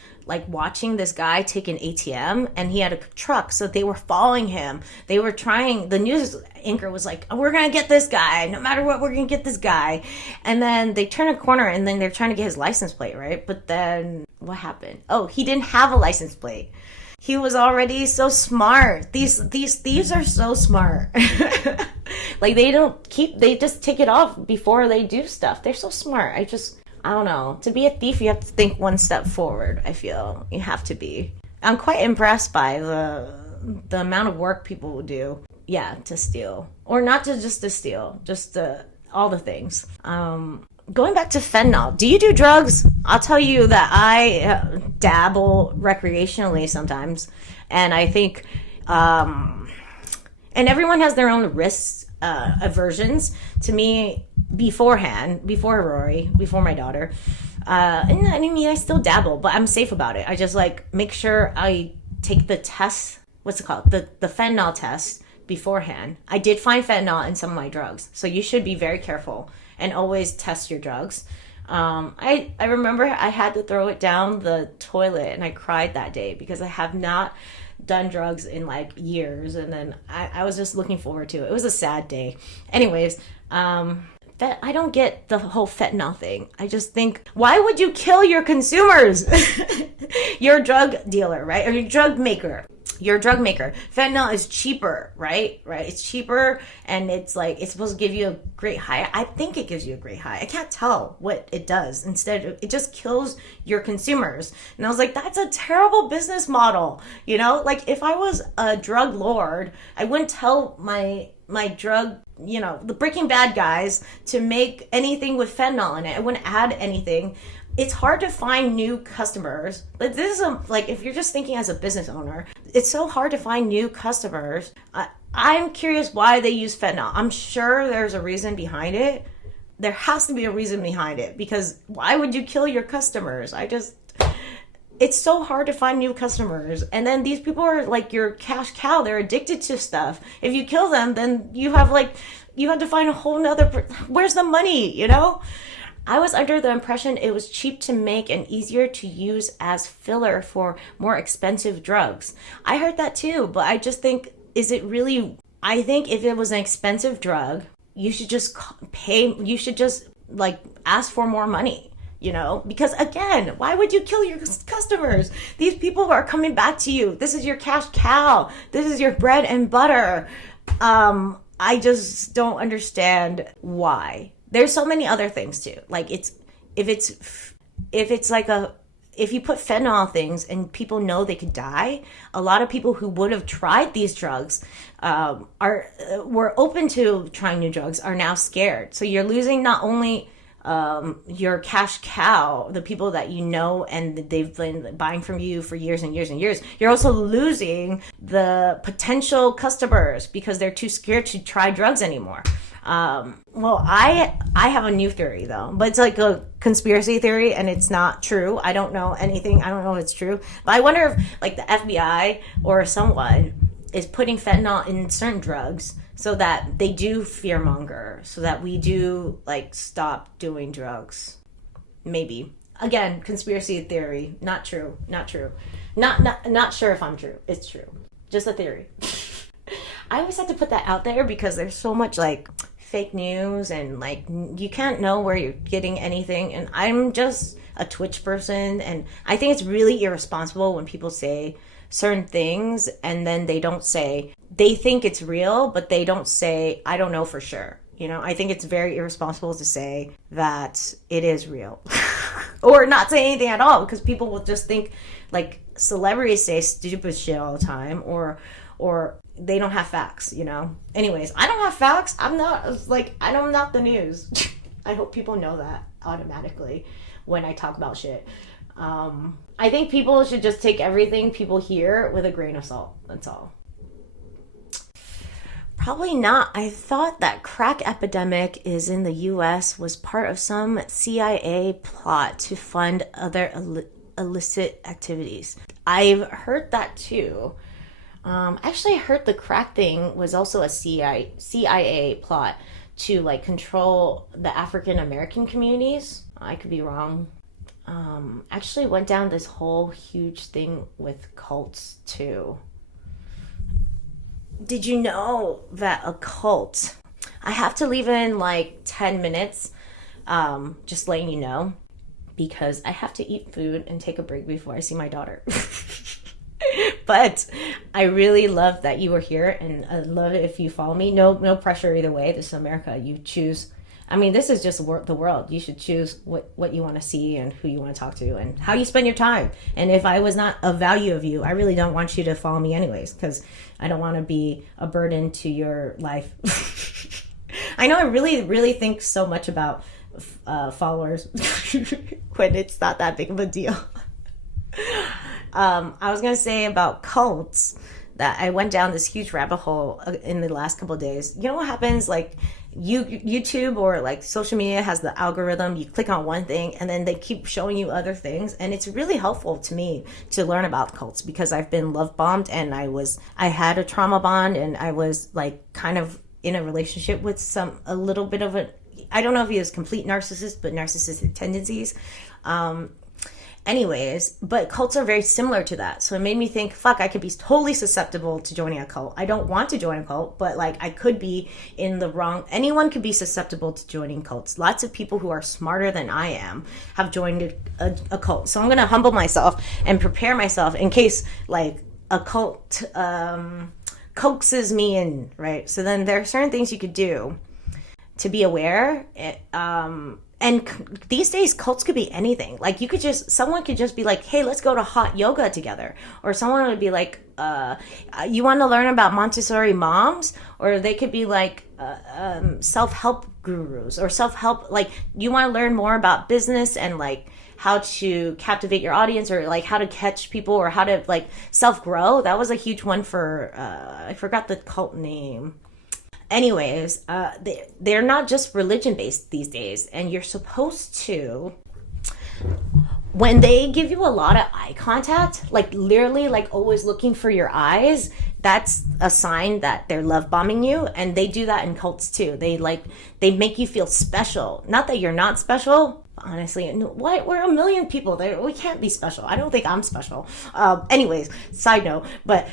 watching this guy take an ATM, and he had a truck, so they were following him. They were trying, the news anchor was like, oh, we're gonna get this guy, no matter what, we're gonna get this guy. And then they turn a corner, and then they're trying to get his license plate, right? But then what happened? Oh, he didn't have a license plate. He was already so smart. These thieves are so smart. Like they just take it off before they do stuff. They're so smart. I don't know. To be a thief, you have to think one step forward, I feel. You have to be. I'm quite impressed by the amount of work people will do, yeah, to steal. Or not just to steal, just all the things. Going back to fentanyl, do you do drugs? I'll tell you that I dabble recreationally sometimes. And I think, and everyone has their own risks, aversions. To me, before Rory, before my daughter, and I mean, I still dabble, but I'm safe about it. I just like make sure I take the test, what's it called? The fentanyl test beforehand. I did find fentanyl in some of my drugs, so you should be very careful and always test your drugs. I remember I had to throw it down the toilet, and I cried that day because I have not done drugs in like years, and then I was just looking forward to it. It was a sad day. Anyways, I don't get the whole fentanyl thing. I just think, why would you kill your consumers? You're a drug dealer, right? Or you're a drug maker. You're a drug maker. Fentanyl is cheaper, right? Right? It's cheaper, and it's like, it's supposed to give you a great high. I think it gives you a great high. I can't tell what it does. Instead, it just kills your consumers. And I was like, that's a terrible business model. You know, like if I was a drug lord, I wouldn't tell my drug, you know, the Breaking Bad guys to make anything with fentanyl in it. I wouldn't add anything. It's hard to find new customers. Like this is like if you're just thinking as a business owner, it's so hard to find new customers. I'm curious why they use fentanyl. I'm sure there's a reason behind it. There has to be a reason behind it, because why would you kill your customers? It's so hard to find new customers. And then these people are like your cash cow. They're addicted to stuff. If you kill them, then you have to find a whole nother, where's the money, you know? I was under the impression it was cheap to make and easier to use as filler for more expensive drugs. I heard that too, but I just think, is it really? I think if it was an expensive drug, you should just you should just like ask for more money, you know? Because again, why would you kill your customers? These people are coming back to you. This is your cash cow. This is your bread and butter. I just don't understand why. There's so many other things too. Like if you put fentanyl things and people know they could die, a lot of people who would have tried these drugs were open to trying new drugs are now scared. So you're losing not only your cash cow, the people that you know and they've been buying from you for years and years and years. You're also losing the potential customers because they're too scared to try drugs anymore. Well, I have a new theory though, but it's like a conspiracy theory and it's not true. I don't know anything. I don't know if it's true, but I wonder if like the FBI or someone is putting fentanyl in certain drugs so that they do fearmonger, so that we do like stop doing drugs. Maybe. Again, conspiracy theory, not true, not sure if I'm true. It's true. Just a theory. I always have to put that out there because there's so much like fake news, and like you can't know where you're getting anything. And I'm just a Twitch person, and I think it's really irresponsible when people say certain things and then they don't say, they think it's real, but they don't say, I don't know for sure. You know, I think it's very irresponsible to say that it is real or not say anything at all, because people will just think like celebrities say stupid shit all the time, or they don't have facts, you know. Anyways, I don't have facts. I'm not the news. I hope people know that automatically when I talk about shit. I think people should just take everything people hear with a grain of salt. That's all. Probably not. I thought that crack epidemic is in the US was part of some CIA plot to fund other illicit activities. I've heard that too. Actually, I heard the crack thing was also a CIA plot to like control the African American communities. I could be wrong. Actually went down this whole huge thing with cults too. Did you know that a cult, I have to leave in like 10 minutes, just letting you know, because I have to eat food and take a break before I see my daughter. But I really love that you were here, and I love it if you follow me. No pressure either way. This is America. You choose. I mean, this is just the world. You should choose what you want to see and who you want to talk to and how you spend your time. And if I was not of value of you, I really don't want you to follow me anyways, because I don't want to be a burden to your life. I know I really, really think so much about followers when it's not that big of a deal. I was going to say about cults that I went down this huge rabbit hole in the last couple of days. You know what happens? Like YouTube or like social media has the algorithm. You click on one thing and then they keep showing you other things. And it's really helpful to me to learn about cults, because I've been love bombed, and I had a trauma bond, and I was like kind of in a relationship with a little bit of I don't know if he was complete narcissist, but narcissistic tendencies. Anyways, but cults are very similar to that. So it made me think, fuck, I could be totally susceptible to joining a cult. I don't want to join a cult, but like I could be in the wrong. Anyone could be susceptible to joining cults. Lots of people who are smarter than I am have joined a cult. So I'm going to humble myself and prepare myself in case like a cult coaxes me in, right? So then there are certain things you could do to be aware. And these days, cults could be anything. Like someone could just be like, hey, let's go to hot yoga together. Or someone would be like, you want to learn about Montessori moms? Or they could be like self-help gurus or self-help. Like you want to learn more about business and like how to captivate your audience, or like how to catch people, or how to like self-grow. That was a huge one for, I forgot the cult name. Anyways, they're not just religion-based these days, and you're supposed to, when they give you a lot of eye contact, like literally like always looking for your eyes, that's a sign that they're love bombing you. And they do that in cults too. They make you feel special. Not that you're not special, honestly. What? We're a million people. We can't be special. I don't think I'm special. Anyways, side note, but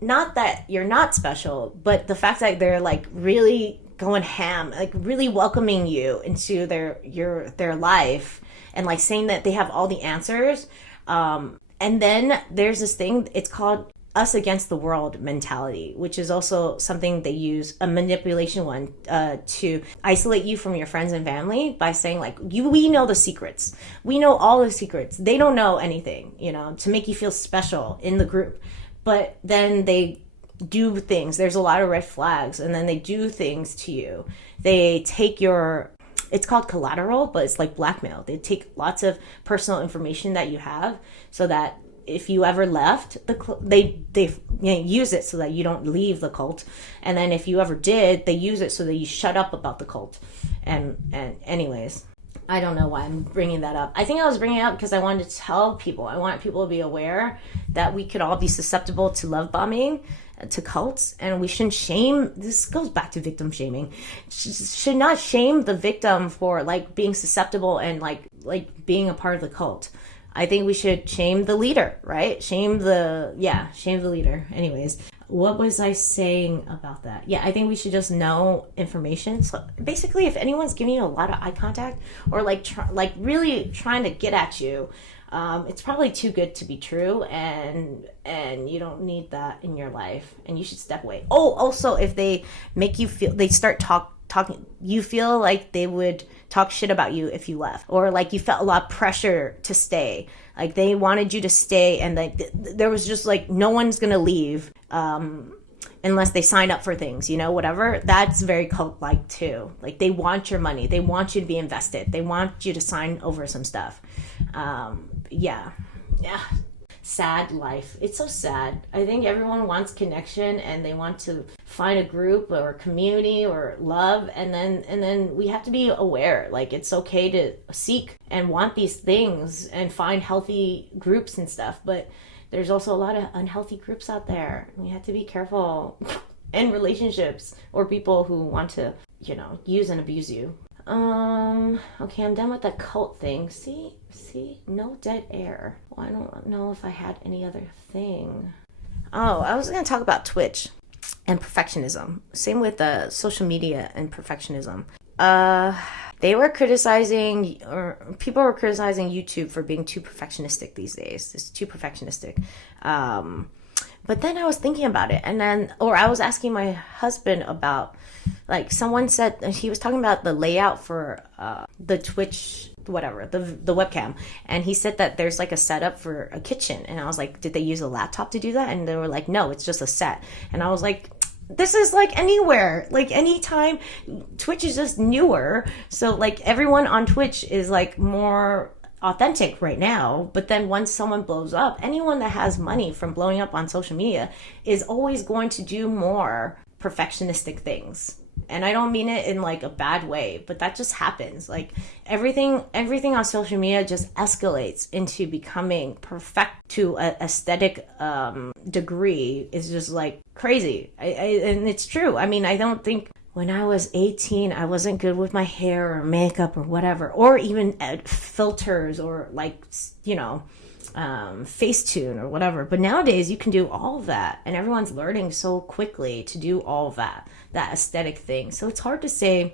not that you're not special, but the fact that they're like really going ham, like really welcoming you into their life, and like saying that they have all the answers. And then there's this thing, it's called us against the world mentality, which is also something they use, a manipulation one, to isolate you from your friends and family by saying like, we know the secrets. We know all the secrets. They don't know anything, to make you feel special in the group. But then they do things. There's a lot of red flags, and then they do things to you. They take it's called collateral, but it's like blackmail. They take lots of personal information that you have, so that if you ever left they use it so that you don't leave the cult. And then if you ever did, they use it so that you shut up about the cult. And anyways, I don't know why I'm bringing that up. I think I was bringing it up because I wanted to tell people. I want people to be aware that we could all be susceptible to love bombing, to cults, and we shouldn't shame. This goes back to victim shaming. Should not shame the victim for like being susceptible and like being a part of the cult. I think we should shame the leader, right? Shame the leader. Anyways, What was I saying about that? Yeah, I think we should just know information. So basically, if anyone's giving you a lot of eye contact or like really trying to get at you, it's probably too good to be true, and you don't need that in your life, and you should step away. Oh, also, if they make you feel, they start talking, you feel like they would talk shit about you if you left, or like you felt a lot of pressure to stay, like they wanted you to stay, and like there was just like no one's gonna leave unless they sign up for things, you know, whatever. That's very cult-like too. Like they want your money, they want you to be invested, they want you to sign over some stuff. Yeah, sad life. It's so sad. I think everyone wants connection, and they want to find a group or a community or love, and then we have to be aware, like it's okay to seek and want these things and find healthy groups and stuff, but there's also a lot of unhealthy groups out there. We have to be careful in relationships or people who want to, you know, use and abuse you. Okay, I'm done with that cult thing. See, no dead air. Well, I don't know if I had any other thing. Oh, I was going to talk about Twitch and perfectionism. Same with social media and perfectionism. They were criticizing, or people were criticizing YouTube for being too perfectionistic these days. It's too perfectionistic. But then I was thinking about it, or I was asking my husband about, like, someone said, he was talking about the layout for the Twitch, whatever, the webcam, and he said that there's like a setup for a kitchen, and I was like, did they use a laptop to do that? And they were like, no, it's just a set. And I was like, this is like anywhere, like anytime. Twitch is just newer, so like everyone on Twitch is like more authentic right now, but then once someone blows up, anyone that has money from blowing up on social media is always going to do more perfectionistic things. And I don't mean it in like a bad way, but that just happens. Like everything on social media just escalates into becoming perfect to an aesthetic degree. Is just like crazy. And it's true. I mean, I don't think when I was 18, I wasn't good with my hair or makeup or whatever, or even filters or like, you know, Facetune or whatever. But nowadays you can do all of that, and everyone's learning so quickly to do all of that aesthetic thing. So it's hard to say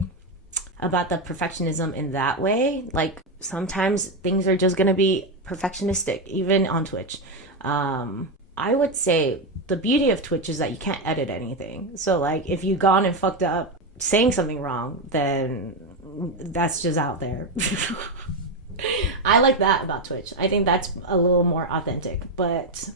about the perfectionism in that way. Like sometimes things are just going to be perfectionistic, even on Twitch. I would say the beauty of Twitch is that you can't edit anything. So like if you've gone and fucked up saying something wrong, then that's just out there. I like that about Twitch. I think that's a little more authentic, but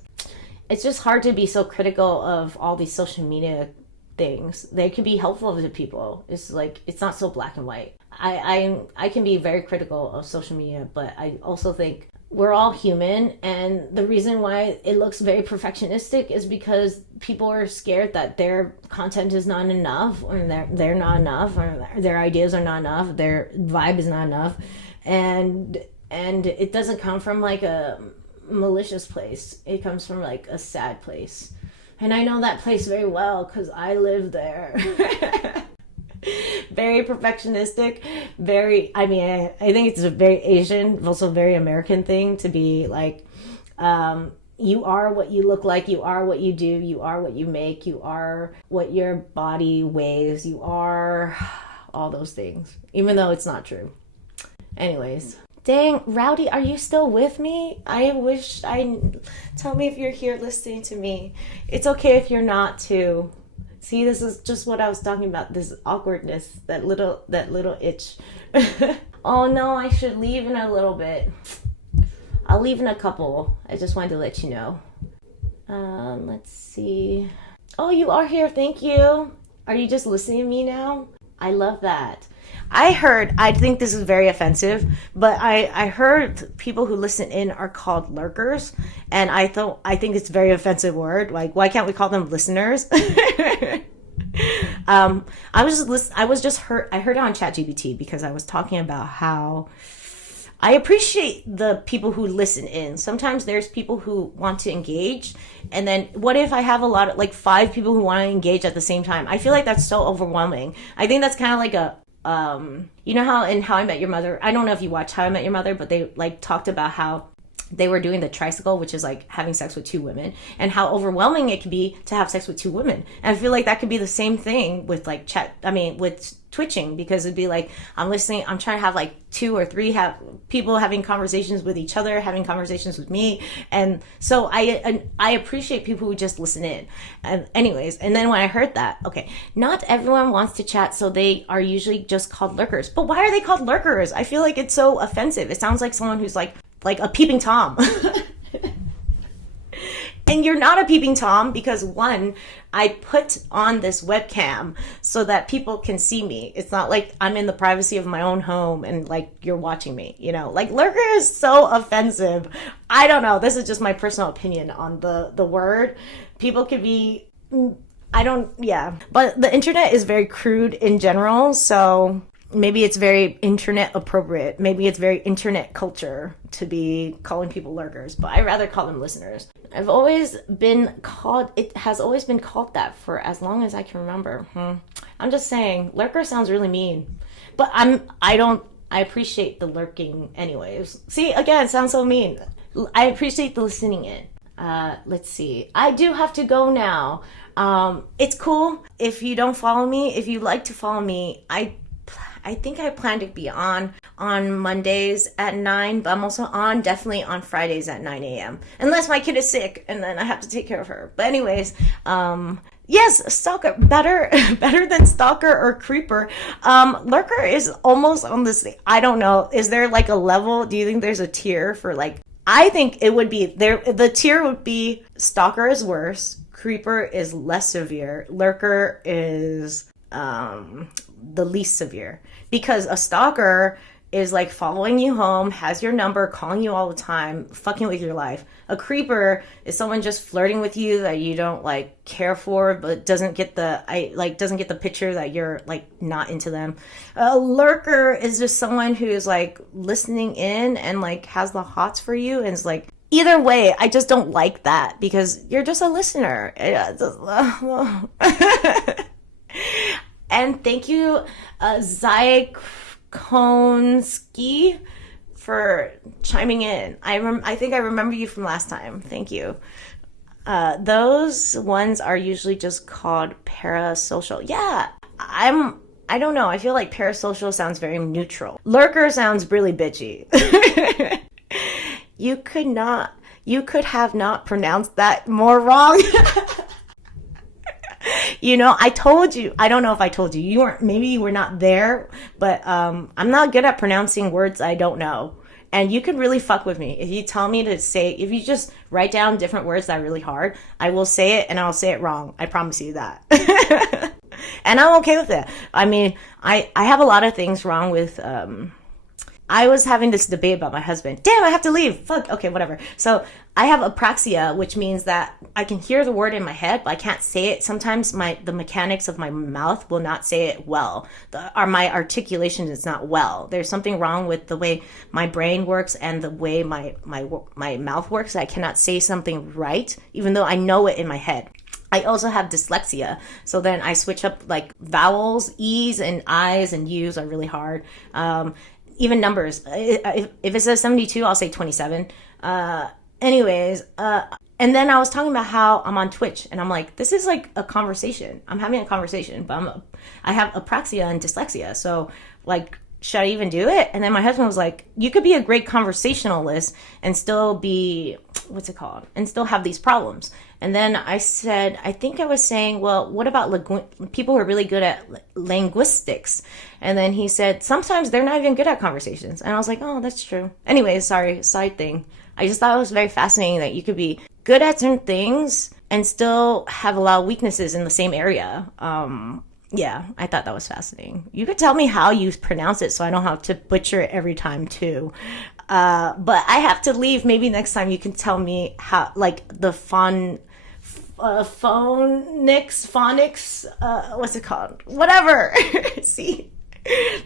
it's just hard to be so critical of all these social media things. They can be helpful to people. It's like, it's not so black and white. I can be very critical of social media, but I also think we're all human, and the reason why it looks very perfectionistic is because people are scared that their content is not enough, or they're not enough, or their ideas are not enough, their vibe is not enough, and it doesn't come from like a malicious place. It comes from like a sad place, and I know that place very well because I live there. Very perfectionistic, I think it's a very Asian, also very American thing to be like, you are what you look like, you are what you do, you are what you make, you are what your body weighs, you are all those things, even though it's not true. Anyways, dang, Rowdy, are you still with me? Tell me if you're here listening to me. It's okay if you're not too. See, this is just what I was talking about, this awkwardness, that little itch. Oh no, I should leave in a little bit. I'll leave in a couple. I just wanted to let you know. Let's see. Oh, you are here, thank you. Are you just listening to me now? I love that. I think this is very offensive, but I heard people who listen in are called lurkers, and I think it's a very offensive word. Like, why can't we call them listeners? I heard it on ChatGPT because I was talking about how I appreciate the people who listen in. Sometimes there's people who want to engage, and then what if I have a lot of, like, 5 people who want to engage at the same time? I feel like that's so overwhelming. I think that's kind of like a you know how in How I Met Your Mother, I don't know if you watch How I Met Your Mother, but they like talked about how they were doing the tricycle, which is like having sex with two women, and how overwhelming it can be to have sex with two women. And I feel like that could be the same thing with like with twitching, because it'd be like, I'm listening, I'm trying to have like 2 or 3 people having conversations with each other, having conversations with me. And so I appreciate people who just listen in. And anyways, and then when I heard that, okay, not everyone wants to chat, so they are usually just called lurkers. But why are they called lurkers? I feel like it's so offensive. It sounds like someone who's like a peeping Tom. And you're not a peeping Tom, because one, I put on this webcam so that people can see me. It's not like I'm in the privacy of my own home and like you're watching me, you know, like lurker is so offensive. I don't know. This is just my personal opinion on the word. People could be, but the internet is very crude in general. So maybe it's very internet appropriate. Maybe it's very internet culture to be calling people lurkers, but I rather call them listeners. It has always been called that for as long as I can remember. I'm just saying, lurker sounds really mean, but I appreciate the lurking anyways. See, again, it sounds so mean. I appreciate the listening in. Let's see. I do have to go now. It's cool if you don't follow me. If you like to follow me, I think I plan to be on Mondays at 9, but I'm also definitely on Fridays at 9 a.m. Unless my kid is sick and then I have to take care of her. But anyways, yes, stalker, better than stalker or creeper. Lurker is almost on this, I don't know, is there like a level? Do you think there's a tier for like, I think it would be there. The tier would be stalker is worse, creeper is less severe, lurker is the least severe, because a stalker is like following you home, has your number, calling you all the time, fucking with your life. A creeper is someone just flirting with you that you don't like care for, but doesn't get the picture that you're like not into them. A lurker is just someone who is like listening in and like has the hots for you, and is like, either way, I just don't like that, because you're just a listener. And thank you, Zykonski, for chiming in. I think I remember you from last time. Thank you. Those ones are usually just called parasocial. Yeah, I don't know. I feel like parasocial sounds very neutral. Lurker sounds really bitchy. You could have not pronounced that more wrong. You know, I told you, I don't know if I told you, maybe you were not there, but I'm not good at pronouncing words I don't know. And you could really fuck with me. If you tell me to say, if you just write down different words that are really hard, I will say it and I'll say it wrong. I promise you that. And I'm okay with it. I mean, I have a lot of things wrong with, I was having this debate about my husband. Damn, I have to leave. Fuck. Okay, whatever. So I have apraxia, which means that I can hear the word in my head, but I can't say it. Sometimes the mechanics of my mouth will not say it well. My articulation is not well. There's something wrong with the way my brain works and the way my mouth works. I cannot say something right, even though I know it in my head. I also have dyslexia, so then I switch up like vowels. E's and I's and U's are really hard. Even numbers. If it says 72, I'll say 27. Anyways, and then I was talking about how I'm on Twitch, and I'm like, this is like a conversation. I'm having a conversation, but I have apraxia and dyslexia, so like, should I even do it? And then my husband was like, you could be a great conversationalist and still be, and still have these problems. And then I said, I think I was saying, well, what about people who are really good at linguistics? And then he said, sometimes they're not even good at conversations. And I was like, oh, that's true. Anyways, sorry, side thing. I just thought it was very fascinating that you could be good at certain things and still have a lot of weaknesses in the same area. Yeah, I thought that was fascinating. You could tell me how you pronounce it so I don't have to butcher it every time too. But I have to leave. Maybe next time you can tell me how, like the phonics, what's it called? Whatever. See,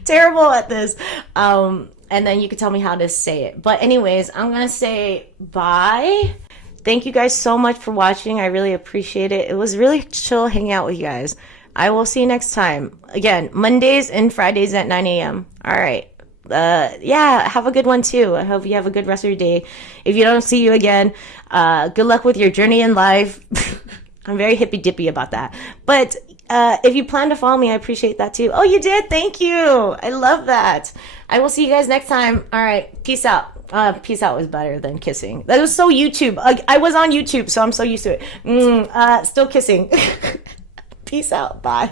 terrible at this. And then you can tell me how to say it. But anyways, I'm going to say bye. Thank you guys so much for watching. I really appreciate it. It was really chill hanging out with you guys. I will see you next time. Again, Mondays and Fridays at 9 a.m. All right. yeah, have a good one too. I hope you have a good rest of your day. If you don't see you again, good luck with your journey in life. I'm very hippy dippy about that. But if you plan to follow me, I appreciate that too. Oh, you did? Thank you. I love that. I will see you guys next time. All right. Peace out. Peace out was better than kissing. That was so YouTube. I was on YouTube, so I'm so used to it. Still kissing. Peace out. Bye.